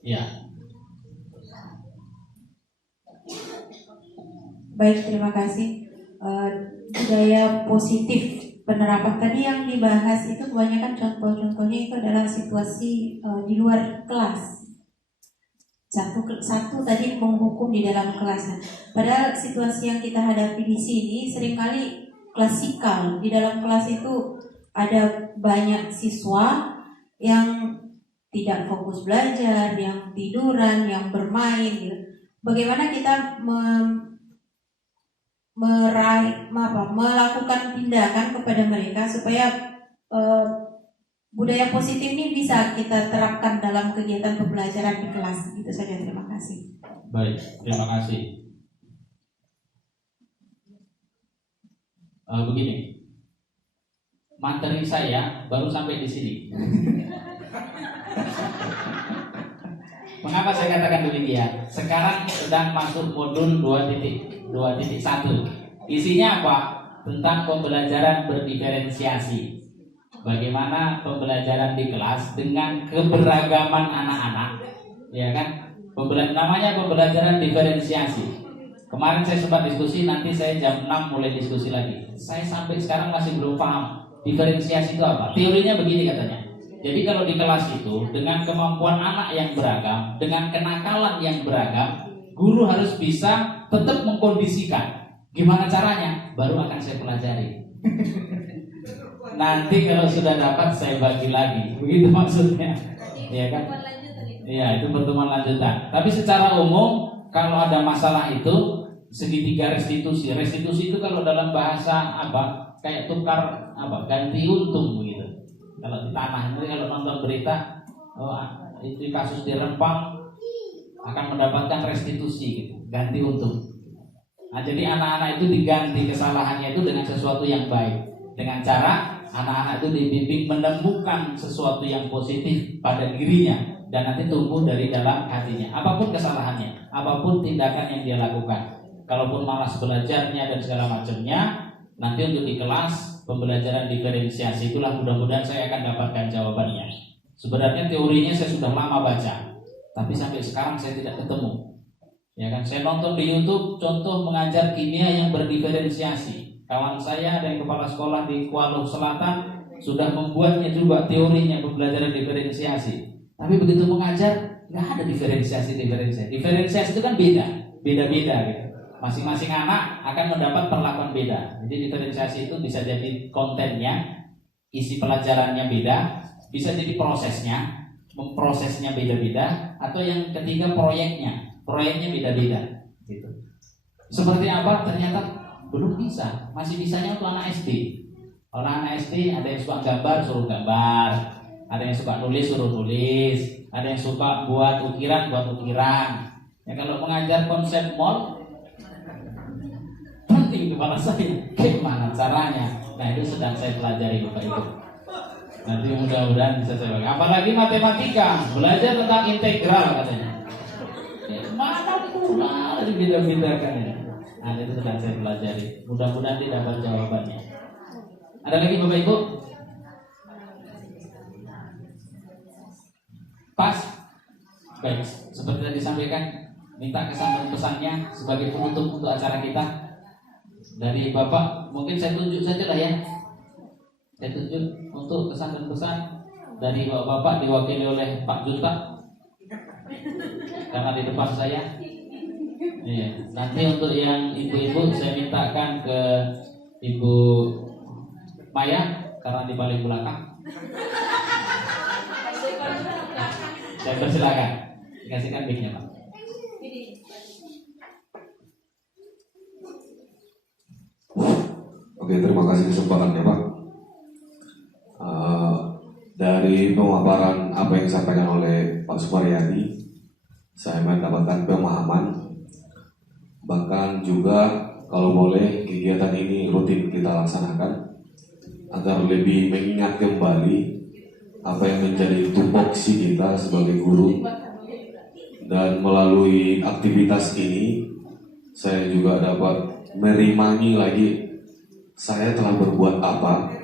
Ya. Baik, terima kasih. Budaya positif penerapan tadi yang dibahas itu kebanyakan contoh-contohnya itu adalah situasi di luar kelas. Satu tadi menghukum di dalam kelas. Padahal situasi yang kita hadapi di sini seringkali klasikal. Di dalam kelas itu ada banyak siswa yang tidak fokus belajar, yang tiduran, yang bermain gitu. Bagaimana kita melakukan tindakan kepada mereka supaya budaya positif ini bisa kita terapkan dalam kegiatan pembelajaran di kelas. Itu saja, terima kasih. Baik, terima kasih. Begini, materi saya baru sampai di sini. Mengapa saya katakan demikian? Sekarang sedang masuk modul 2.1. Isinya apa? Tentang pembelajaran berdiferensiasi. Bagaimana pembelajaran di kelas dengan keberagaman anak-anak, ya kan? Namanya pembelajaran diferensiasi. Kemarin saya sempat diskusi, nanti saya jam 6 mulai diskusi lagi. Saya sampai sekarang masih belum paham diferensiasi itu apa. Teorinya begini katanya. Jadi kalau di kelas itu dengan kemampuan anak yang beragam, dengan kenakalan yang beragam, guru harus bisa tetap mengkondisikan. Gimana caranya? Baru akan saya pelajari. Nanti kalau sudah dapat saya bagi lagi. Begitu maksudnya. Iya kan? Iya, itu pertemuan lanjutan. Tapi secara umum kalau ada masalah itu segitiga restitusi. Restitusi itu kalau dalam bahasa apa? Kayak tukar apa? Ganti untung begitu. Kalau di tanah, jadi kalau nonton berita, itu kasus di Rempang akan mendapatkan restitusi gitu, ganti untung. Nah, jadi anak-anak itu diganti kesalahannya itu dengan sesuatu yang baik, dengan cara anak-anak itu dibimbing menemukan sesuatu yang positif pada dirinya dan nanti tumbuh dari dalam hatinya. Apapun kesalahannya, apapun tindakan yang dia lakukan, kalaupun malas belajarnya dan segala macamnya, nanti untuk di kelas pembelajaran diferensiasi itulah mudah-mudahan saya akan dapatkan jawabannya. Sebenarnya teorinya saya sudah lama baca, tapi sampai sekarang saya tidak ketemu. Ya kan, saya nonton di YouTube contoh mengajar kimia yang berdiferensiasi. Kawan saya ada yang kepala sekolah di Kuala Selatan sudah membuatnya juga teorinya pembelajaran diferensiasi. Tapi begitu mengajar nggak ada diferensiasi. Diferensiasi itu kan beda-beda gitu. Masing-masing anak akan mendapat perlakuan beda. Jadi diferensiasi itu bisa jadi kontennya, isi pelajarannya beda, bisa jadi prosesnya, memprosesnya beda-beda, atau yang ketiga proyeknya beda-beda. Gitu. Seperti apa? Ternyata belum bisa, masih bisanya untuk anak SD. Kalau anak SD ada yang suka gambar, suruh gambar, ada yang suka nulis, suruh nulis, ada yang suka buat ukiran. Ya kalau mengajar konsep mall penting kepala saya, gimana caranya? Nah itu sedang saya pelajari Bapak Ibu. Nanti mudah-mudahan bisa saya bagi. Apalagi matematika, belajar tentang integral katanya. Ya, mana pula beda-bedakan ya. Nah itu sedang saya pelajari. Mudah-mudahan dapat jawabannya. Ada lagi Bapak Ibu? Pas? Baik, seperti yang disampaikan, minta kesan dan pesannya sebagai penutup untuk acara kita. Dari Bapak, mungkin saya tunjuk saja lah ya. Saya tunjuk untuk kesan dan pesan dari Bapak diwakili oleh Pak Junta. Karena di depan saya. Iya. Nanti untuk yang ibu-ibu saya mintakan ke Ibu Maya karena di paling belakang. Saya persilakan. Dikasihkan mic-nya Pak. Oke, terima kasih kesempatannya Pak. Dari pemaparan apa yang disampaikan oleh Pak Suparyadi, saya mendapatkan pemahaman. Bahkan juga kalau boleh kegiatan ini rutin kita laksanakan agar lebih mengingat kembali apa yang menjadi tupoksi kita sebagai guru. Dan melalui aktivitas ini saya juga dapat merimangi lagi saya telah berbuat apa.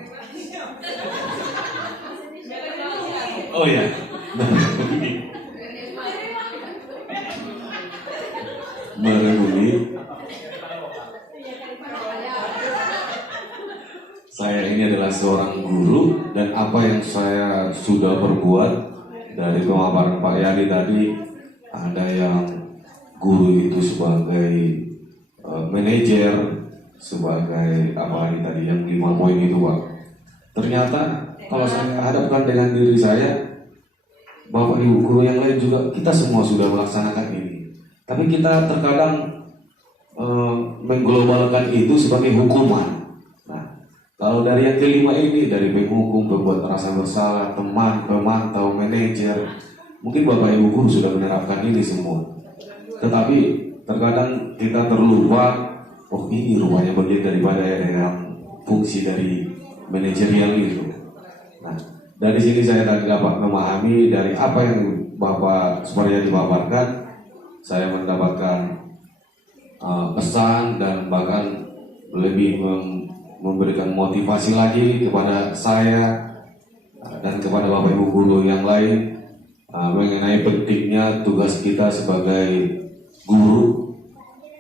Oh ya, begini. Merenungi saya ini adalah seorang guru, dan apa yang saya sudah perbuat dari pemaparan Pak Yani tadi, ada yang guru itu sebagai manajer, sebagai apa tadi yang 5 poin itu Pak. Ternyata kalau saya hadapkan dengan diri saya, Bapak Ibu guru yang lain juga, kita semua sudah melaksanakan ini. Tapi kita terkadang mengglobalkan itu sebagai hukuman. Kalau dari yang kelima ini, dari penghukum, pembuat merasa bersalah, teman, pemantau, manajer, mungkin Bapak Ibu guru sudah menerapkan ini semua. Tetapi terkadang kita terlupa, oh ini rupanya bagian daripada yang fungsi dari manajerial itu. Nah, dari sini saya tadi dapat memahami dari apa yang Bapak Suparyadi paparkan, saya mendapatkan pesan dan bahkan lebih memberikan motivasi lagi kepada saya dan kepada Bapak Ibu guru yang lain mengenai pentingnya tugas kita sebagai guru.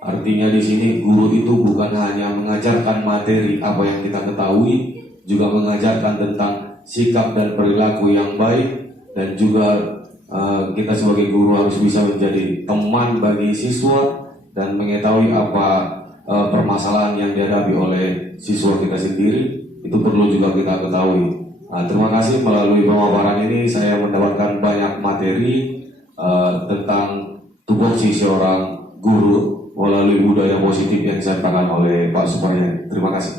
Artinya di sini guru itu bukan hanya mengajarkan materi apa yang kita ketahui, juga mengajarkan tentang sikap dan perilaku yang baik, dan juga kita sebagai guru harus bisa menjadi teman bagi siswa dan mengetahui apa permasalahan yang dihadapi oleh siswa kita sendiri, itu perlu juga kita ketahui. Terima kasih, melalui pemaparan ini saya mendapatkan banyak materi tentang tupoksi seorang guru melalui budaya positif yang disampaikan oleh Pak Suparyadi. Terima kasih.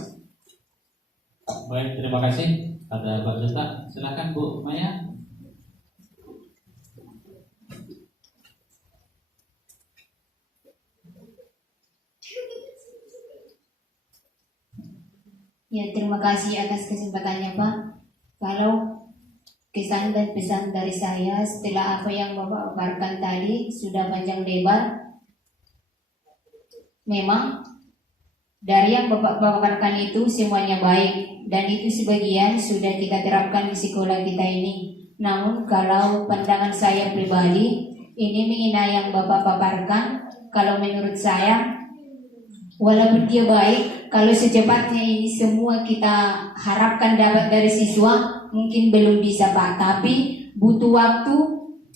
Baik, terima kasih. Ada Pak Duta, silakan Bu Maya. Ya, terima kasih atas kesempatannya Pak. Kalau kesan dan pesan dari saya setelah apa yang Bapak paparkan tadi sudah panjang lebar, memang dari yang Bapak paparkan itu semuanya baik, dan itu sebagian sudah kita terapkan di sekolah kita ini. Namun kalau pandangan saya pribadi, ini mengenai yang Bapak paparkan, kalau menurut saya, walaupun dia baik, kalau secepatnya ini semua kita harapkan dapat dari siswa, mungkin belum bisa Pak. Tapi butuh waktu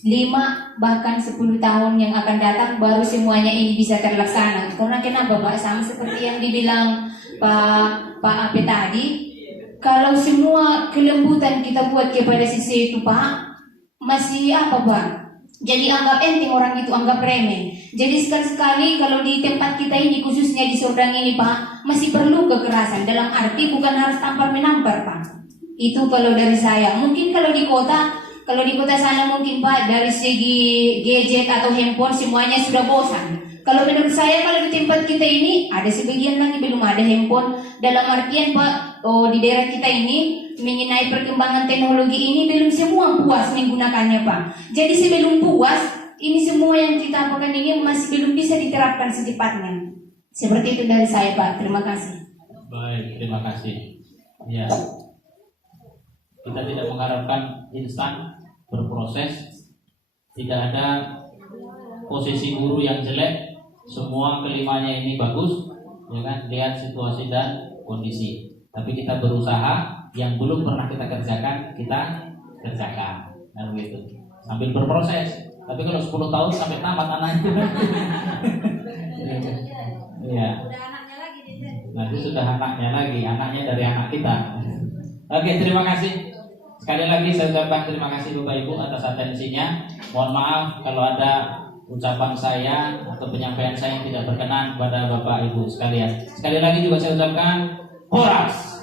5 bahkan 10 tahun yang akan datang baru semuanya ini bisa terlaksana. Karena kenapa Pak? Sama seperti yang dibilang Pak Ape tadi, kalau semua kelembutan kita buat kepada siswa itu Pak, masih apa Pak? Jadi anggap enteng orang itu, anggap remeh. Jadi sekali-sekali kalau di tempat kita ini, khususnya di Sordang ini Pak, masih perlu kekerasan. Dalam arti bukan harus tampar menampar Pak. Itu kalau dari saya. Mungkin kalau di kota sana mungkin Pak, dari segi gadget atau handphone semuanya sudah bosan. Kalau menurut saya, kalau di tempat kita ini ada sebagian lagi belum ada handphone. Dalam artian Pak, di daerah kita ini mengenai perkembangan teknologi ini belum semua puas menggunakannya Pak. Jadi sebelum puas, ini semua yang kita apakan ini masih belum bisa diterapkan secepatnya. Seperti itu dari saya Pak. Terima kasih. Baik, terima kasih. Ya, kita tidak mengharapkan instan, berproses. Tidak ada posisi guru yang jelek. Semua kelimanya ini bagus, ya kan? Lihat situasi dan kondisi. Tapi kita berusaha, yang belum pernah kita kerjakan, kita kerjakan. Nah begitu. Sambil berproses. Tapi kalau 10 tahun sampai tamat anaknya. Iya. Nanti sudah anaknya lagi, anaknya dari anak kita. Oke, terima kasih. Sekali lagi saya ucapkan terima kasih Bapak Ibu atas atensinya. Mohon maaf kalau ada ucapan saya atau penyampaian saya yang tidak berkenan kepada Bapak Ibu sekalian. Sekali lagi juga saya ucapkan Horas.